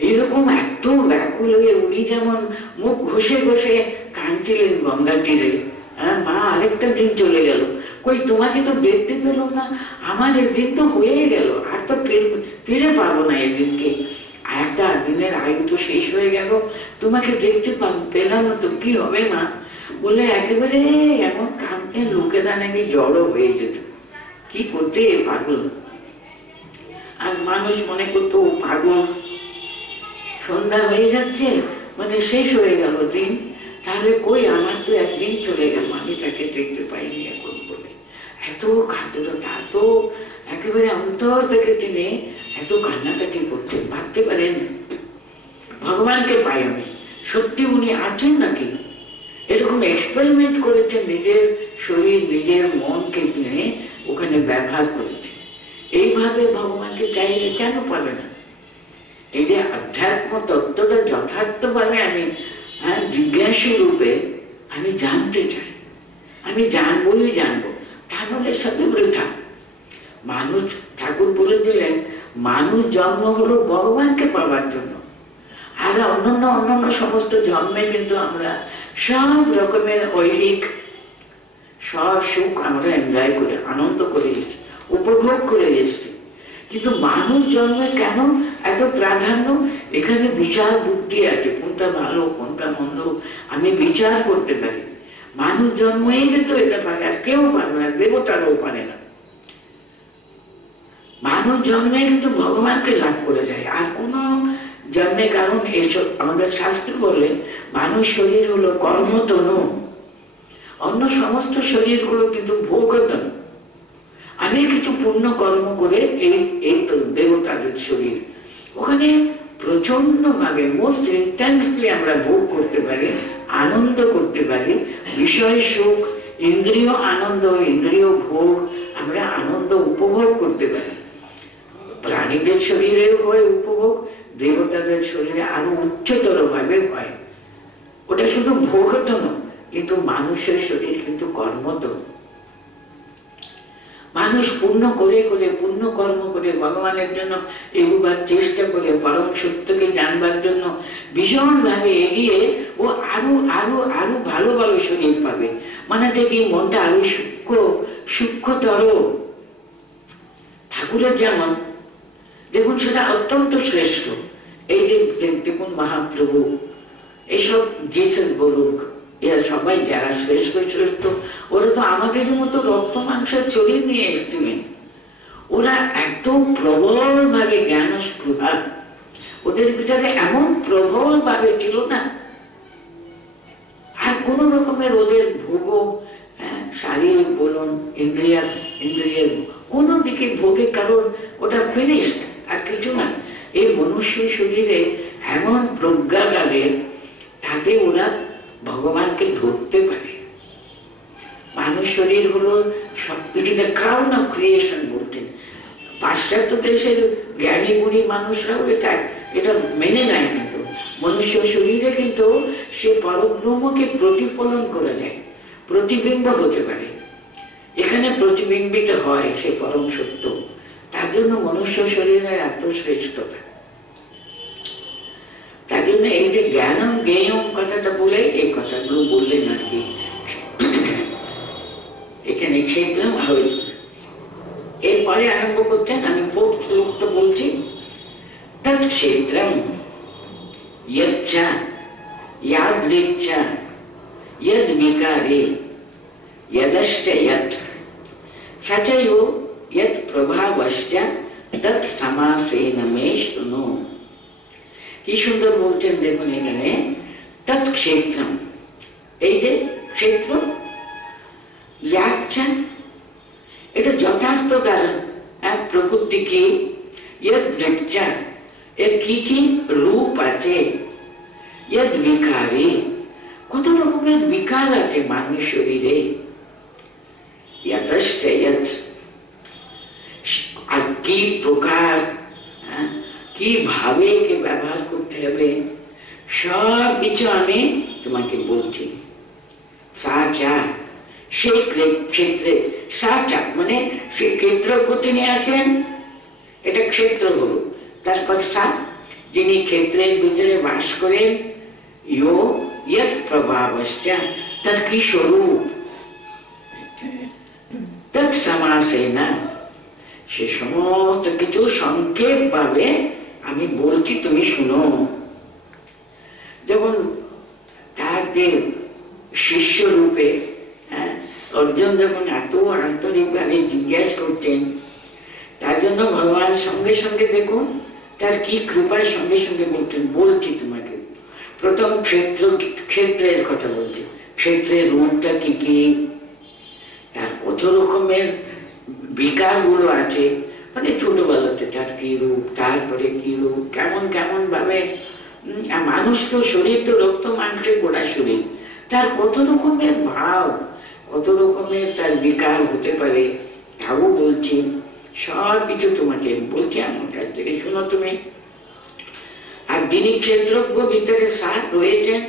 এরকম এত ব্যাকুল হয়ে উনি যেমন মুখ ঘষে ঘষে কাঁদছিলেন গঙ্গা তীরে, মা আরেকটা দিন চলে গেল, কই তোমাকে তো দেখতে পেল না, আমার একদিন তো হয়ে গেল, আর তো ফিরে পাবো না এদিনকে, একটা দিনের আয়ু তো শেষ হয়ে গেল, তোমাকে দেখতে পেলাম না তো কি হবে মা? বলে একেবারে এমন কাঁদতেন, লোকেরা নাকি জড়ো হয়ে যেত, কি করতে পাগল। আর মানুষ মনে করতো পাগল, সন্ধ্যা হয়ে যাচ্ছে মানে শেষ হয়ে গেল দিন, তাহলে কই আমার তো একদিন চলে গেল, আমি তাকে দেখতে পাইনি এখন বলে এত কাঁদত। তা তো একেবারে অন্তর থেকে তিনি এত কান্নাকাটি করতেন, ভাবতে পারেন ভগবানকে পাই আমি, সত্যি উনি আছেন নাকি? এরকম এক্সপেরিমেন্ট করেছেন, নিজের শরীর নিজের মনকে তিনি ওখানে ব্যবহার করেছেন। এইভাবে ভগবানকে চাইলে কেন পাবে না? এই যে আধ্যাত্ম তত্ত্বটা যথার্থভাবে আমি জিজ্ঞাসু রূপে আমি জানতে চাই, আমি জানবোই জানবো, তাহলে সবই বৃথা। মানুষ, ঠাকুর বলে দিলেন, মানুষ জন্ম হলো ভগবানকে পাওয়ার জন্য, আর অন্যান্য সমস্ত জন্মে কিন্তু আমরা সব রকমের ঐহিক সব সুখ আমরা এনজয় করে, আনন্দ করে এসেছি, উপভোগ করে এসেছি। কিন্তু মানুষ জন্মে কেন এত প্রাধান্য? এখানে বিচার বুদ্ধি আছে, কোনটা ভালো কোনটা মন্দ আমি বিচার করতে পারি। মানুষ জন্মেই কিন্তু এটা পারে, আর কেউ পারে না, দেবতারাও পারে না। মানুষ জন্মে কিন্তু ভগবানকে লাভ করে যায়, আর কোন জন্মে, কারণ এসব আমাদের শাস্ত্র বলে মানুষ শরীর হলো কর্মতনু, অন্য সমস্ত শরীরগুলো কিন্তু ভোগতনু। আমি কিছু পুণ্য কর্ম করে এই তো দেবতাদের শরীর, ওখানে প্রচন্ড ভাবে মোস্ট ইন্টেন্সলি আমরা ভোগ করতে পারি, আনন্দ করতে পারি, বিষয় সুখ, ইন্দ্রিয় আনন্দ, ইন্দ্রিয় ভোগ আমরা আনন্দ উপভোগ করতে পারি। প্রাণীদের শরীরেও হয় উপভোগ, দেবতাদের শরীরে আরো উচ্চতর ভাবে হয়। ওটা শুধু ভোগতনু, কিন্তু মানুষের শরীর কিন্তু কর্মতনু। মানুষ পুণ্য করে করে, পুণ্য কর্ম করে, ভগবানের জন্য এগোবার চেষ্টা করে, পরম সত্যকে জানবার জন্য ভীষণ ভাবে এগিয়ে ও আরো আরো আরো ভালো ভালো শরীর পাবে, মানে থেকে মনটা আরো সূক্ষ্মতর। ঠাকুরের যেমন দেখুন সেটা অত্যন্ত শ্রেষ্ঠ। এই যে দেখুন মহাপ্রভু, এইসব জিসাস বলুন, এরা সবাই যারা শ্রেষ্ঠ শ্রেষ্ঠ, ওরা তো আমাদের মতো রক্ত মাংসের শরীর নিয়ে এসেছিলেন। ওরা এত প্রবল ভাবে জ্ঞান স্পৃহা ওদের ভিতরে এমন প্রবল ভাবে ছিল না, আর কোন রকমের ওদের ভোগ, শারীরিক বলুন, ইন্দ্রিয়ের কোন দিকে ভোগে, কারণ ওটা ফিনিশড, আর কিছু না। এই মনুষ্য শরীরে এমন প্রজ্ঞা তাদের, তাকে ওরা ভগবানকে ধরতে পারে। মানুষ শরীর হলো সবকিছু ক্রাউন অফ ক্রিয়েশন বলতেন। পাশ্চাত্য দেশের জ্ঞানী গুণী মানুষরাও এটা মেনে নেয়, কিন্তু মনুষ্য শরীরে কিন্তু সে পরব্রহ্মকে প্রতিফলন করে দেয়, প্রতিবিম্ব হতে পারে, এখানে প্রতিবিম্বিত হয় সে পরম সত্য। তার জন্য মনুষ্য শরীরের এত শ্রেষ্ঠতা। তার জন্য এই যে জ্ঞানম জ্ঞেয়ম কথাটা বলে এই কথাগুলো বললেন আর কি এখানে ক্ষেত্রম হয়েছে। এরপরে আরম্ভ করতেন, আমি ফোর্থ শ্লোকটা বলছি, তৎ ক্ষেত্রম ইয়চ্ছা ইয়াদৃচ্ছা यद विकारे यदश्च यत् सचयो यत् प्रभावश्च तत् समासेन मे शृणु। কি সুন্দর বলছেন দেখুন এখানে, তৎ ক্ষেত্রম, এই যে ক্ষেত্র, ইয়াচ্ছা এটা যথার্থ ধারণ, প্রকৃতি কি, ইয়দ দৃচ্ছা এর কি কি রূপ আছে, ইয়দ বিকারে কত রকমের বিকার আছে মানুষ শরীরে, ইয়াদশ্চ ইয়ৎ আর কি প্রকার, কি ভাবে কে ব্যবহার করতে হবে, সব কিছু আমি তোমাকে বলছি। সাচা সেই ক্ষেত্রে, সাচা মানে সেই ক্ষেত্রজ্ঞ তিনি আছেন, এটা ক্ষেত্র হলো। তারপর সা যিনি ক্ষেত্রের ভিতরে বাস করেন, ইয়ো ইয়ৎ প্রভাবশ্চা তার কি স্বরূপ, তৎ সমাসেন সে সমস্ত কিছু সংক্ষেপ ভাবে আমি বলছি, তুমি শুনো। যেমন তার যে শিষ্য রূপে অর্জুন যখন এত আন্তরিকভাবে জিজ্ঞাসা করতেন, তার জন্য ভগবান সঙ্গে সঙ্গে দেখুন তার কি কৃপার সঙ্গে সঙ্গে বলতেন, বলছি তোমাকে। প্রথম ক্ষেত্রের কথা বলছি, ক্ষেত্রের রূপটা কি কি, তার কত রকমের বিকার গুলো আছে, মানে ছোটবেলাতে তার কি রূপ, তারপরে কি রূপ, কেমন কেমন ভাবে মানুষ তো শরীর তো রক্ত মাংসে গোড়া শরীর, তার কত রকমের ভাব, কত রকমের তার বিকার হতে পারে, তাও বলছি। সব কিছু তোমাকে বলছি আমার কাছ থেকে, শোনো তুমি। আর যিনি ক্ষেত্রজ্ঞ ভিতরে সার রয়েছেন,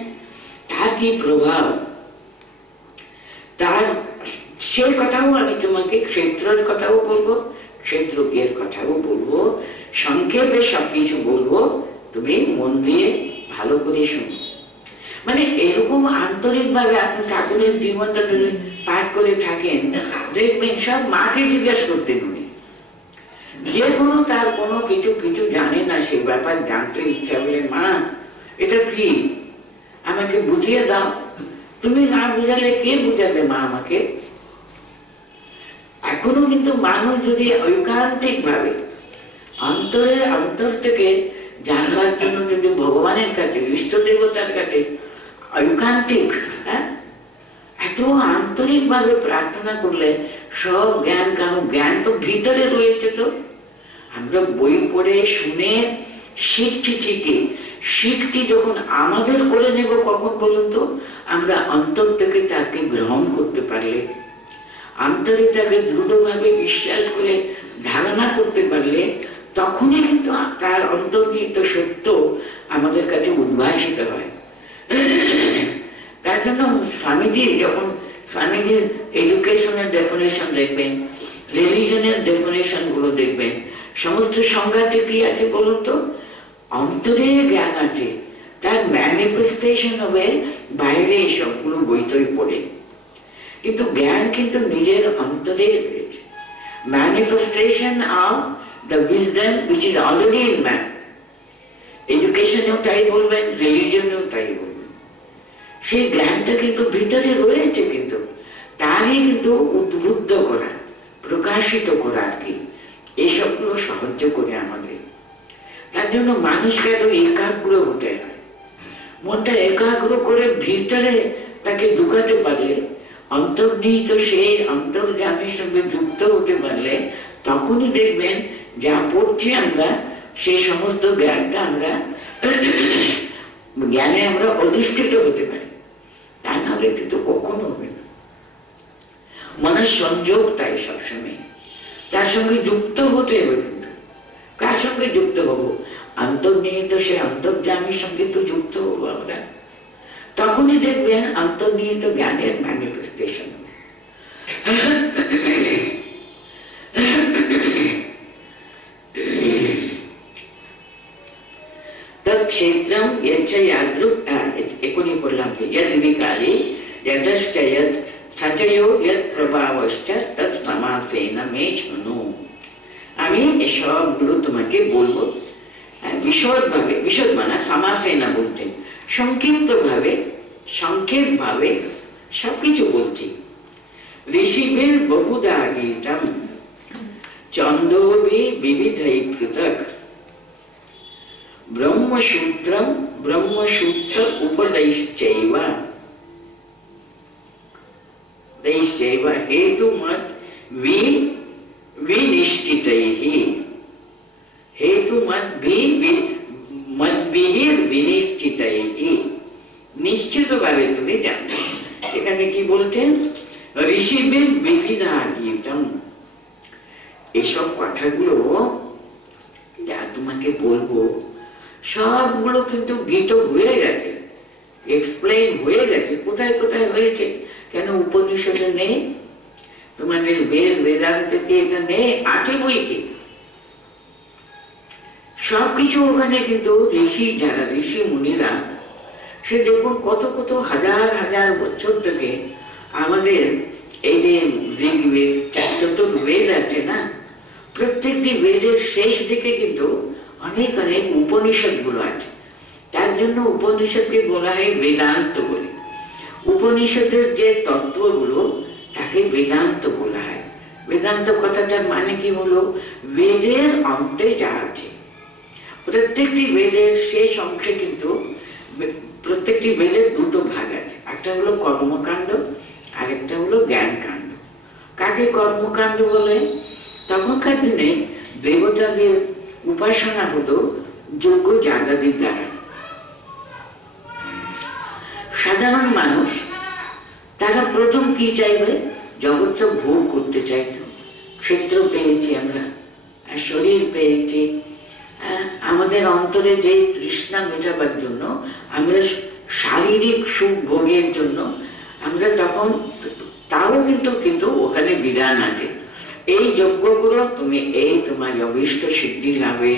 তার কি প্রভাব, তার সে কথাও আমি তোমাকে, ক্ষেত্রের কথাও বলবো, ক্ষেত্রজ্ঞের কথাও বলবো, সংক্ষেপে সবকিছু বলবো, তুমি মন দিয়ে ভালো করে শুনো। মানে এরকম আন্তরিক ভাবে আপনি ঠাকুরের জীবনটা যদি পাঠ করে থাকেন, দেখবেন সব মাকে জিজ্ঞাসা করতে উনি, যে কোনো তার কোনো কিছু কিছু জানে না, সে ব্যাপার জানতে ইচ্ছা হলে, মা এটা কি আমাকে বুঝিয়ে দাও, তুমি না বুঝালে কে বুঝাবে মা আমাকে। এখনো কিন্তু মানুষ যদি ঐকান্তিক ভাবে অন্তর থেকে জানবার জন্য যদি ভগবানের কাছে, ইষ্ট দেবতার কাছে ঐকান্তিক এত আন্তরিক ভাবে প্রার্থনা করলে সব জ্ঞান, কারণ জ্ঞান তো ভিতরে রয়েছে। তো আমরা বই পড়ে শুনে শিখছি ঠিকই, শিখছি যখন আমাদের করে নেব কখন বলুন তো, আমরা অন্তর থেকে তাকে গ্রহণ করতে পারলে, অন্তরে তাকে দৃঢ়ভাবে বিশ্বাস করে ধারণা করতে পারলে, তখনই কিন্তু তার অন্তর্নিহিত সত্য আমাদের কাছে উদ্ভাসিত হয়। তার জন্য স্বামীজি যখন স্বামীজির এডুকেশনের ডেফিনেশন দেখবেন, রিলিজনের ডেফিনেশন গুলো দেখবেন, সমস্ত সংজ্ঞাতে কি আছে বলুন তো, অন্তরে জ্ঞান আছে, তার ম্যানিফেস্টেশন হবে বাইরে, সবগুলো বইতই পড়ে, কিন্তু জ্ঞান কিন্তু নিজের অন্তরে রয়েছে। Manifestation of the wisdom which is already in man, এডুকেশনেও তাই বলবেন, রিলিজনেও তাই বলবেন, সেই জ্ঞানটা কিন্তু ভিতরে রয়েছে, কিন্তু তারই কিন্তু উদ্বুদ্ধ করা, প্রকাশিত করা আর কি, এইসবগুলো সাহায্য করে আমাদের। তার জন্য মানুষকে এত একাগ্র হতে হয়, মনটা একাগ্র করে ভিতরে তাকে ঢুকাতে পারলে, অন্তর্নিহিত সেই অন্তর্জ্ঞানের সঙ্গে যুক্ত হতে পারলে, তখনই দেখবেন যা পড়ছি আমরা সেই সমস্ত জ্ঞানটা আমরা জ্ঞানে আমরা অধিষ্ঠিত হতে পারি, তা নাহলে কিন্তু কখনো হবে না। মনের সংযোগ তাই সবসময় তার সঙ্গে যুক্ত হতে হবে, কিন্তু কার সঙ্গে যুক্ত হবো, অন্তর্নিহিত সে অন্তর্জ্ঞানের সঙ্গে তো যুক্ত হবো আমরা, তখনই দেখবেন অন্তর্নিহিত জ্ঞানের ম্যানিফেস্টেশন। তৎক্ষেত্রম यच्च यादृक् एकोनी पढ़लाम कि यद् विकारे यदश्च यत् सचयो यत् प्रभावश्च तत् समासेन मे शृणु। আমি এসবগুলো তোমাকে বলবো বিশদ ভাবে, বিশদ মানে সমাসেন বলতেন, সংক্ষিপ্ত ভাবে, সংক্ষেপ ভাবে সবকিছু বলছি। ঋষিভির বহুধা গীতম ছন্দোভি বিবিধৈ পৃথক ব্রহ্মসূত্রম ব্রহ্মসূত্র উপদেশৈব हेतुमत विनिश्चितैः हेतुमत विनिश्चितैः निश्चित भावे তুমি জানবে। এখানে কি বলছেন? ঋষিদের বিবিধা গীতম, এসব কথাগুলো যা তোমাকে বলবো সবগুলো কিন্তু গীত হয়ে গেছে, এক্সপ্লেইন হয়ে গেছে। কোথায় কোথায় হয়েছে? কেন উপনিষদে নেই? তোমাদের বেদ বেদান্তে এটা নেই? আছে বই কি? সবকিছু ওখানে কিন্তু ঋষি যারা ঋষি মুনিরা, সে দেখুন কত কত হাজার হাজার বছর থেকে আমাদের এই যে ঋগ্বেদ চতুর্বেদ আছে না, প্রত্যেকটি বেদের শেষ দিকে কিন্তু অনেক অনেক উপনিষদ গুলো আছে। তার জন্য উপনিষদকে বলা হয় বেদান্ত বলে। উপনিষদের যে তত্ত্বগুলো তাকে বেদান্ত বলা হয়। বেদান্ত কথাটার মানে কি হলো? বেদের অন্তে যা আছে। প্রত্যেকটি বেদের শেষ অংশে কিন্তু প্রত্যেকটি বেদের দুটো ভাগ আছে, একটা হলো কর্মকাণ্ড, আরেকটা হলো জ্ঞান কাণ্ড। কাকে কর্মকাণ্ড বলে? তখনকার দিনে দেবতাদের উপাসনা হতো যজ্ঞ যাগাদির দ্বারা। সাধারণ মানুষ তারা প্রথম কি চাইবে? জগৎ ভোগ করতে চাইতো। ক্ষেত্র পেয়েছি আমরা, শরীর পেয়েছি, আমাদের অন্তরে যে তৃষ্ণা মেটাবার জন্য, আমরা শারীরিক সুখ ভোগের জন্য আমরা তখন, তাও কিন্তু ওখানে বিধান আছে। এই যজ্ঞগুলো তুমি এই তোমার অভীষ্ট সিদ্ধি লাভে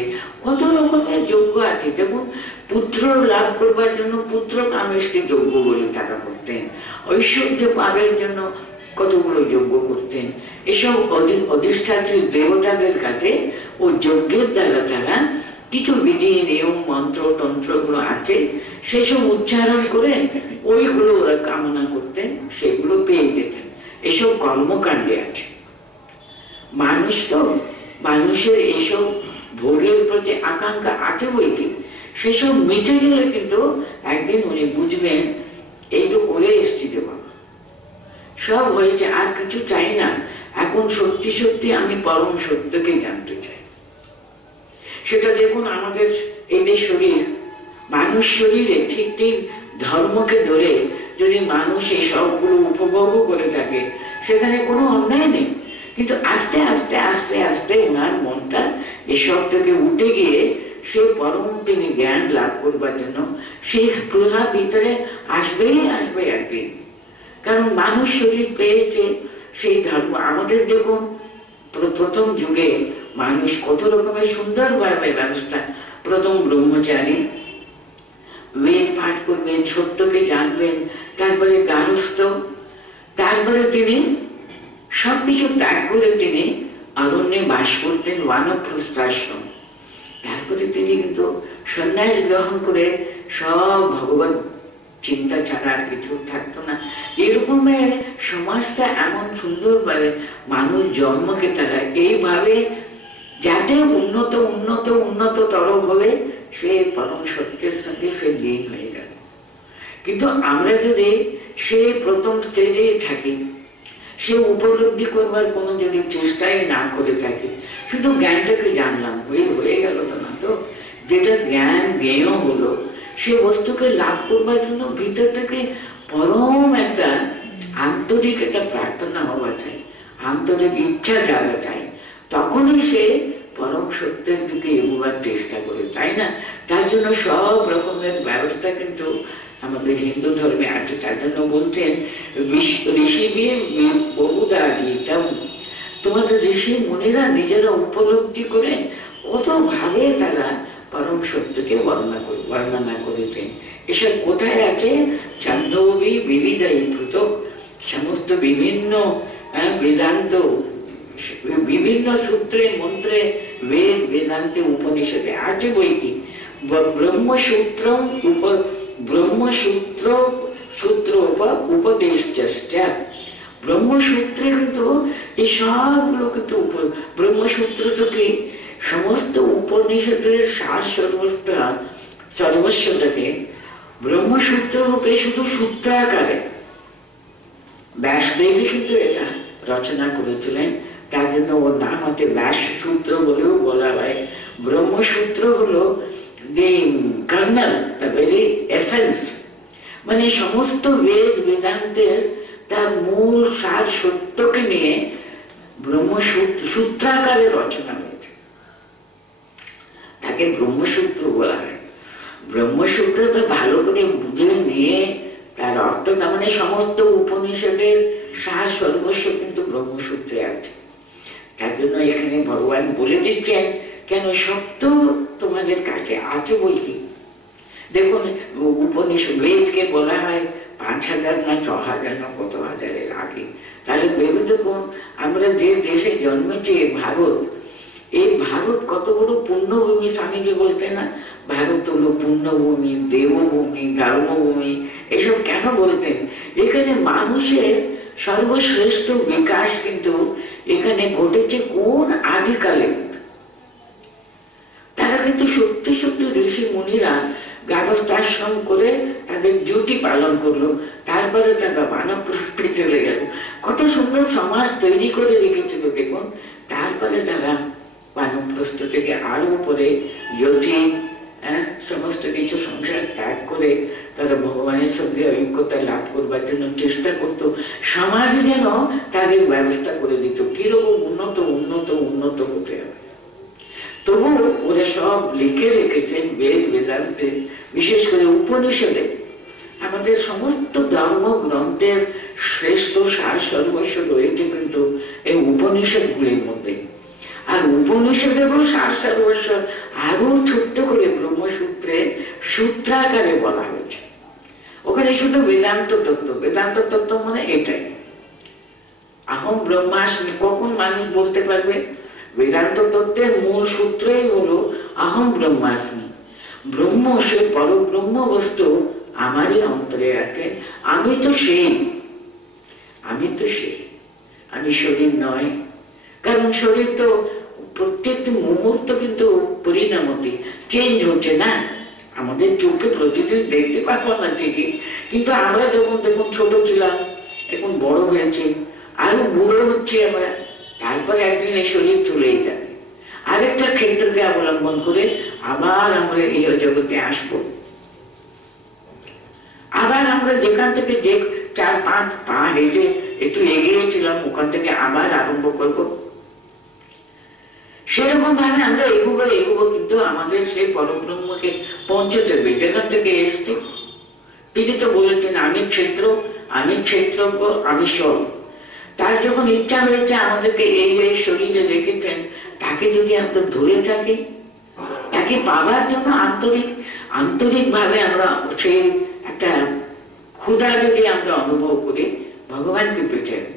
কত রকমের যজ্ঞ আছে। দেখুন, পুত্র লাভ করবার জন্য পুত্র কামেষ্টি যজ্ঞ বলে তারা করতেন, ঐশ্বর্য পাবের জন্য কতগুলো যজ্ঞ করতেন। এসব অধিষ্ঠাত্রী দেবতাদের কাছে ও যজ্ঞের দ্বারা তারা কিছু বিধি নিয়ম মন্ত্র তন্ত্র গুলো আছে, সেসব উচ্চারণ করে ওইগুলো ওরা কামনা করতেন, সেগুলো পেয়ে যেতেন। এসব কর্মকাণ্ডে আছে। মানুষ তো, মানুষের এইসব ভোগের প্রতি আকাঙ্ক্ষা আছে বইকি, সেসব মিটে গেলে কিন্তু একদিন উনি বুঝবেন এই তো করে এসছি যে বাবা, সব হয়েছে, আর কিছু চাই না। এখন সত্যি সত্যি আমি পরম সত্যকে জানতে চাই। সেটা দেখুন আমাদের এই যে শরীর, মানুষ শরীরে ঠিক ঠিক ধর্মকে ধরে যদি মানুষ এই সবগুলো উপভোগ করে থাকে, সেখানে কোনো অন্যায় নেই। কিন্তু আস্তে আস্তে আস্তে আস্তে ওনার মনটা এসব থেকে উঠে গিয়ে সে পরম তিনি জ্ঞান লাভ করবার জন্য সেই স্পৃহা ভিতরে আসবেই আসবে একদিন। কারণ মানুষ শরীর পেয়েছে, সেই ধর্ম আমাদের দেখুন প্রথম যুগে মানুষ কত রকমের সুন্দর ভাবে ব্যবস্থা। প্রথম ব্রহ্মচারী, বেদ পাঠ করবেন, সত্যকে জানবেন, তারপরে গার্হস্থ, তারপরে তিনি সবকিছু ত্যাগ করে তিনি অরণ্যে বাস করতেন, বানপ্রস্থাশ্রম। তারপরে তিনি কিন্তু সন্ন্যাস গ্রহণ করে সব ভগবত চিন্তা ছাড়া আর কিছু থাকতো না। এরকমের সমাজটা এমন সুন্দর ভাবে মানুষ জন্মকে তারা এইভাবে যাতে উন্নত উন্নত উন্নততর হবে, সে পরম সত্যের সঙ্গে সে লীন হয়ে গেল। কিন্তু আমরা যদি সেই প্রথম স্টেজে থাকি, সে উপলব্ধি করবার কোনো যদি চেষ্টাই না করে থাকি, শুধু জ্ঞানটাকে জানলাম হয়ে গেল তো না। তো যেটা জ্ঞান জ্ঞেয় হলো, সে বস্তুকে লাভ করবার জন্য ভিতর থেকে পরম একটা আন্তরিক একটা প্রার্থনা হওয়া চাই, আন্তরিক ইচ্ছা জাগা চাই, তখনই সে পরম সত্যের দিকে এগোবার চেষ্টা করে, তাই না? তার জন্য সব রকমের ব্যবস্থা কিন্তু আমাদের হিন্দু ধর্মে আছে। তার জন্য বলছেন ঋষিবীর বহুধা গীতম, তোমাদের ঋষি মুনিরা নিজেরা উপলব্ধি করে কত ভাবে তারা পরম সত্যকে বর্ণনা করেছেন। এসব কোথায় আছে? ছন্দোভি বিবিধৈ পৃথক, সমস্ত বিভিন্ন বেদান্ত, বিভিন্ন সূত্রে মন্ত্রে বেদ বেদান্তে উপনিষদে আছে বইটি। ব্রহ্মসূত্র সূত্র উপদেশ চেষ্টা। ব্রহ্মসূত্রে কিন্তু এই সবগুলো কিন্তু ব্রহ্মসূত্রটাকে সমস্ত উপনিষদের সার সর্বস্বটাকে ব্রহ্মসূত্র রূপে শুধু সূত্রাকারে ব্যাসদেবী কিন্তু এটা রচনা করেছিলেন। তার জন্য ওর নাম হচ্ছে ব্যাস সূত্র বলেও বলা হয়। ব্রহ্মসূত্র হলো দি কার্নাল, ভেরি এসেন্স, মানে সমস্ত বেদ বেদান্তের তার মূল সার সত্যকে নিয়ে ব্রহ্মসূত্রাকারে রচনা হয়েছে, তাকে ব্রহ্মসূত্র বলা হয়। ব্রহ্মসূত্রটা ভালো করে বুঝে নিয়ে তার অর্থটা, মানে সমস্ত উপনিষদের সার সর্বস্ব কিন্তু ব্রহ্মসূত্রে আছে। তার জন্য এখানে ভগবান বলে দিচ্ছেন, কেন সত্য তোমাদের কাছে আছে বই কি। দেখুন উপনিষদ বেদকে বলা হয় ৫,০০০ না ৬,০০০ না কত হাজারের আগে। তাহলে ভেবে দেখুন আমরা যে দেশে জন্মেছি ভারত, এই ভারত কত বড় পুণ্যভূমি। স্বামীজি বলতেন না, ভারত হলো পুণ্যভূমি, দেবভূমি, ধর্মভূমি, এসব কেন বলতেন? এখানে মানুষের সর্বশ্রেষ্ঠ বিকাশ কিন্তু এখানে ঘটেছে কোন আদিকালে। তারা কিন্তু সত্যি সত্যি ঋষি মুনিরা গার্হস্থ্যাশ্রম করে তাদের ডিউটি পালন করলো, তারপরে তারা বানপ্রস্থে চলে গেল। কত সুন্দর সমাজ তৈরি করে রেখেছিল দেখুন। তারপরে তারা বানপ্রস্থ থেকে আরো উপরে যতি সমস্ত কিছু সংসার ত্যাগ করে তারা ভগবানের সঙ্গে ঐক্যতা লাভ করবার জন্য চেষ্টা করতো। সমাজ যেন তাদের ব্যবস্থা করে দিত কিরকম উন্নত উন্নত উন্নত হতে হবে। তবু ওরা সব লিখে রেখেছেন বেদ বেদান্তে, বিশেষ করে উপনিষদে। আমাদের সমস্ত ধর্ম গ্রন্থের শ্রেষ্ঠ সার সর্বস্ব রয়েছে কিন্তু এই উপনিষদগুলির মধ্যে। আর উপনিষদেরও সার সর্বস্ব আরো ছোট্ট করে ব্রহ্মসূত্রে সূত্রাকারে বলা হয়েছে। ওখানে শুধু বেদান্ত তত্ত্ব, বেদান্ত তত্ত্ব মানে এটাই আহম ব্রহ্মাস্মি। কখন মানুষ বলতে পারবে? বেদান্ত তত্ত্বের মূল সূত্রই হলো আহম ব্রহ্মাস্মি। ব্রহ্ম, সে পরব্রহ্ম বস্তু আমারই অন্তরে আছে। আমি তো সেই, আমি তো সেই, আমি শরীর নয়। কারণ শরীর তো প্রত্যেকটি মুহূর্ত কিন্তু পরিণামতি, চেঞ্জ হচ্ছে না। আমাদের চোখে প্রতিদিন দেখতে পাবো না ঠিকই, কিন্তু আমরা যখন দেখুন ছোট ছিলাম, এখন বড় হয়েছে, আরো বুড়ো হচ্ছে আমরা, তারপরে একদিন এই শরীর চলেই যাবে। আরেকটা ক্ষেত্রকে অবলম্বন করে আবার আমরা এই জগতে আসবো। আবার আমরা যেখান থেকে যে ৪-৫ পা হেঁটে একটু এগিয়েছিলাম, ওখান থেকে আবার আরম্ভ করব। সেরকম ভাবে আমরা এগোবো এগোবো, কিন্তু আমাদের সেই পরব্রহ্মকে পৌঁছতে হবে যেখান থেকে এসছি। তিনি তো বলেছেন আমি ক্ষেত্র, আমি ক্ষেত্রজ্ঞ, আমি সব। তার যখন ইচ্ছা হয়েছে আমাদেরকে এই শরীরে রেখেছেন, তাকে যদি আমরা ধরে থাকি, তাকে পাওয়ার জন্য আন্তরিক ভাবে আমরা সেই একটা ক্ষুধা যদি আমরা অনুভব করি, ভগবানকে পেতে হবে।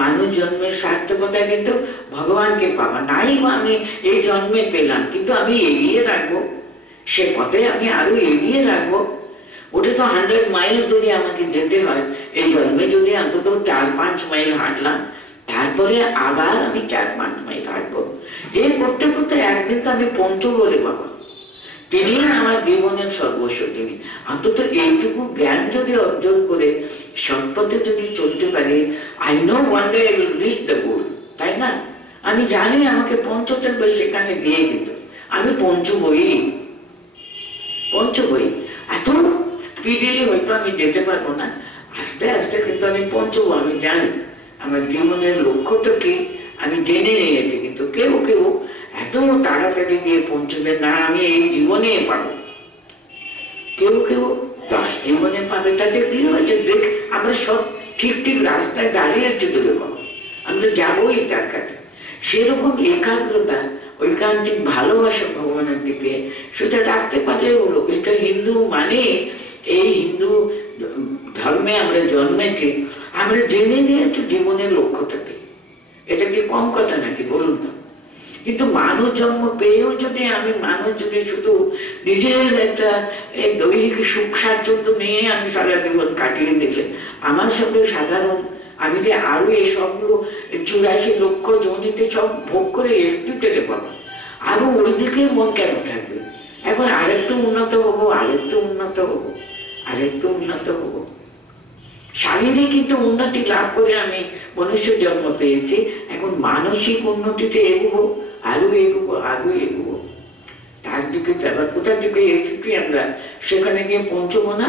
মানুষ জন্মের সার্থকতা কিন্তু ভগবানকে পাওয়া। নাই আমি এই জন্মে পেলাম, কিন্তু আমি এগিয়ে রাখবো, সে পথে আমি আরো এগিয়ে রাখবো। ওটা তো 100 মাইল যদি আমাকে যেতে হয়, এই জন্মে যদি অন্তত 4-5 মাইল হাঁটলাম, তারপরে আবার আমি 4-5 মাইল হাঁটবো। এই করতে করতে একদিন তো আমি পৌঁছবো বাবা। তিনি আমার জীবনের সর্বস্ব। তিনি অন্তত এইটুকু জ্ঞান যদি অর্জন করে সৎপথে যদি চলতে পারি, I know one day I will reach the গোল, তাই না? আমি জানি আমাকে পৌঁছতে হবে, সেখানে গিয়ে কিন্তু আমি পৌঁছবই। এত স্পিডিলি হয়তো আমি যেতে পারবো না, আস্তে আস্তে কিন্তু আমি পৌঁছবো। আমি জানি আমার জীবনের লক্ষ্যটা কি, আমি জেনে নিয়েছি। কিন্তু কেউ কেউ এত তাড়াতাড়ি গিয়ে পৌঁছবে না, আমি এই জীবনে পাবো। কেউ কেউ 10 জীবনে পাবে। তাতে কি হয়েছে? দেখ আমরা সব ঠিক ঠিক রাস্তায় দাঁড়িয়ে আছি, তুলে পাবো, আমরা যাবোই তার কাছে। সেরকম একাগ্রতা, ঐকান্তিক ভালোবাসা ভগবানের দিকে সেটা রাখতে পারলে হলো। এটা হিন্দু মানে, এই হিন্দু ধর্মে আমরা জন্মেছি, আমরা জেনে নিয়েছি জীবনের লক্ষ্যটা কি। এটা কি কম কথা নাকি বলুন তো? কিন্তু মানুষ জন্ম পেয়েও যদি আমি মানুষ যদি শুধু নিজের একটা দৈহিক সুখ স্বাচ্ছন্দ্য নিয়ে আমি সারা জীবন কাটিয়ে দিলে আমার সঙ্গে সাধারণ আমি যে আরো এই সবগুলো 84 লক্ষ জনিতে সব ভোগ করে এসছি টেরে পাবো, আরো ওই দিকে মন কেন থাকবে? এখন আরেকটু উন্নত হবো, আরেকটু উন্নত হবো, আরেকটু উন্নত হবো। শারীরিক কিন্তু উন্নতি লাভ করে আমি মনুষ্য জন্ম পেয়েছি, এখন মানসিক উন্নতিতে এগোবো, আরো এগোবো, আরো এগোবো। তার দিকে যাবার কোথা থেকে এসেছি আমরা, সেখানে গিয়ে পৌঁছবো না?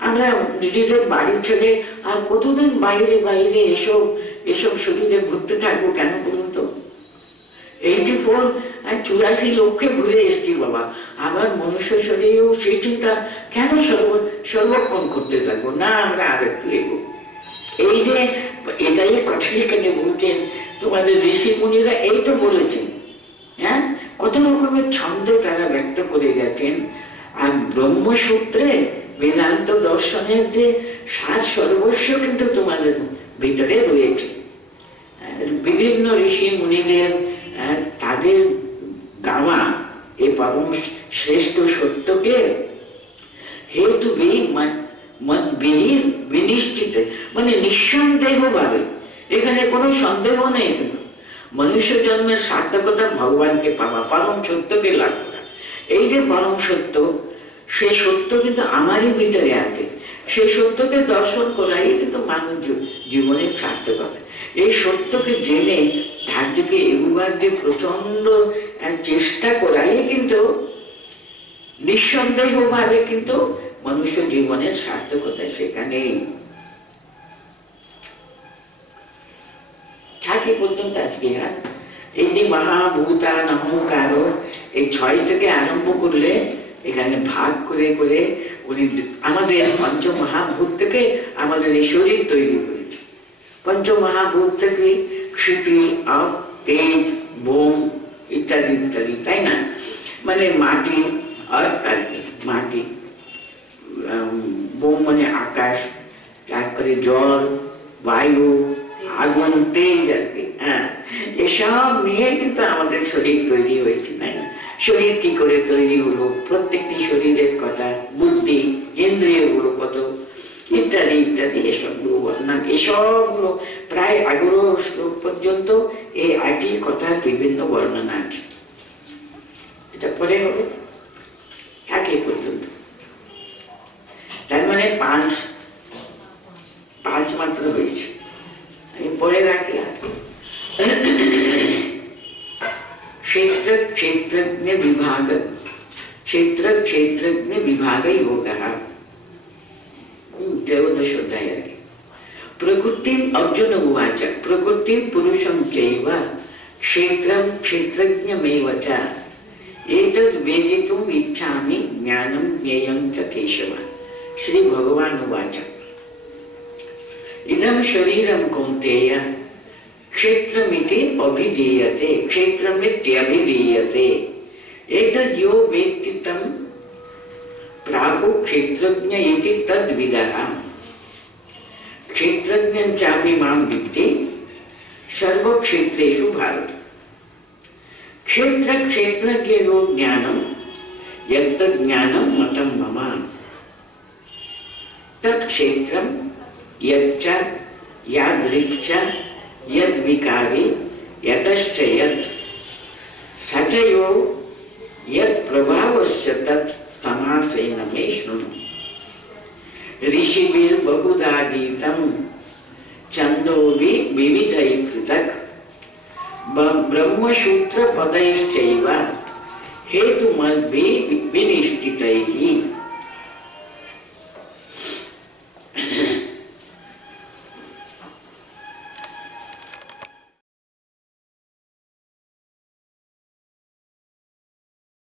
আমরা নিজেদের বাড়ি ছেড়ে আর কতদিন বাইরে বাইরে এসব এসব শরীরে ঘুরতে থাকবো কেন বলুন তো? 84 লক্ষে ঘুরে এসছি বাবা, আবার মনুষ্য শরীরেও সেই চিন্তা কেন সর্বক্ষণ করতে থাকবো না? আমরা আর একটু এগোবো। এই যে এটাই কথা এখানে বলছেন তোমাদের ঋষি মুনিরা, এই তো বলেছেন। হ্যাঁ, কত রকমের ছন্দ তারা ব্যক্ত করে গেছেন। আর ব্রহ্মসূত্রে বেদান্ত দর্শনের যে সার সর্বস্ব কিন্তু তোমাদের ভিতরে রয়েছে। বিভিন্ন ঋষি মুনিদের তাদের গাওয়া এই পরম শ্রেষ্ঠ সত্যকে হেতু বিনিশ্চিত, মানে নিঃসন্দেহ ভাবে, এখানে কোনো সন্দেহ নেই। মনুষ্য জন্মের সার্থকতা ভগবানকে পাওয়া, পরম সত্যকে লাভ করা। এই যে পরম সত্য, সেই সত্য কিন্তু আমারই ভিতরে আছে। সেই সত্যকে দর্শন করাই কিন্তু মানব জীবনের সার্থকতা। এই সত্যকে জেনে তার দিকে এগুবার যে প্রচন্ড চেষ্টা করাই কিন্তু নিঃসন্দেহ ভাবে কিন্তু মনুষ্য জীবনের সার্থকতা সেখানেই থাকে পর্যন্ত। আজকে এই যে মহাভূতান অহংকার, এই 6 থেকে আরম্ভ করলে এখানে ভাগ করে করে উনি আমাদের পঞ্চমহাভূত থেকে আমাদের এই শরীর তৈরি করেছে। পঞ্চমহাভূত থেকে ক্ষিতি, আপ, তেজ, বোম ইত্যাদি ইত্যাদি, তাই না? মানে মাটি, মাটি, বোম মানে আকাশ, তারপরে জল, বায়ু, আগুন, তেজ আর কি। হ্যাঁ, এসব নিয়ে কিন্তু আমাদের শরীর তৈরি হয়েছে, তাই না? শরীর কি করে তৈরি হলো, প্রত্যেকটি শরীরের কথা, বুদ্ধি, ইন্দ্রিয় গুলো কত, ইত্যাদি ইত্যাদি, এসবগুলো বর্ণনা, এসবগুলো প্রায় 11 শ্লোক পর্যন্ত এই একই কথা বিভিন্ন বর্ণনা আছে। এটা পরে হবে থাকে পর্যন্ত। তার মানে 5 মাত্র হয়েছে, আমি পরে রাখি। क्षेत्र क्षेत्रज्ञ विभाग, क्षेत्र क्षेत्रज्ञ विभाग योगः, 13 अध्याय। प्रकृतिं अर्जुन उवाच प्रकृतिं पुरुषं चैव क्षेत्रं क्षेत्रज्ञमेव च एतद् वेदितुम् इच्छामि ज्ञानं ज्ञेयं च केशव। श्री भगवान उवाच इदं शरीरं कौन्तेय क्षेत्रमिति अभिधीयते, क्षेत्रमित्यभिधीयते, एतद् यो वेत्ति तं प्राहुः क्षेत्रज्ञ इति तद्विदः। क्षेत्रज्ञं चापि मां विद्धि सर्वक्षेत्रेषु भारत। क्षेत्र क्षेत्रज्ञयोः ज्ञानं यत्तद् ज्ञानं मतं मम, तत् क्षेत्रं यच्च यादृक् च यद् विकारी यतश्च यत् स च यो यत् प्रभावश्च तत् समासेन मे शृणु। ऋषिभिर्बहुधा गीतं छन्दोभिः विविधैः पृथक् ब्रह्मसूत्रपदैश्चैव हेतुमद्भिः विनिश्चितैः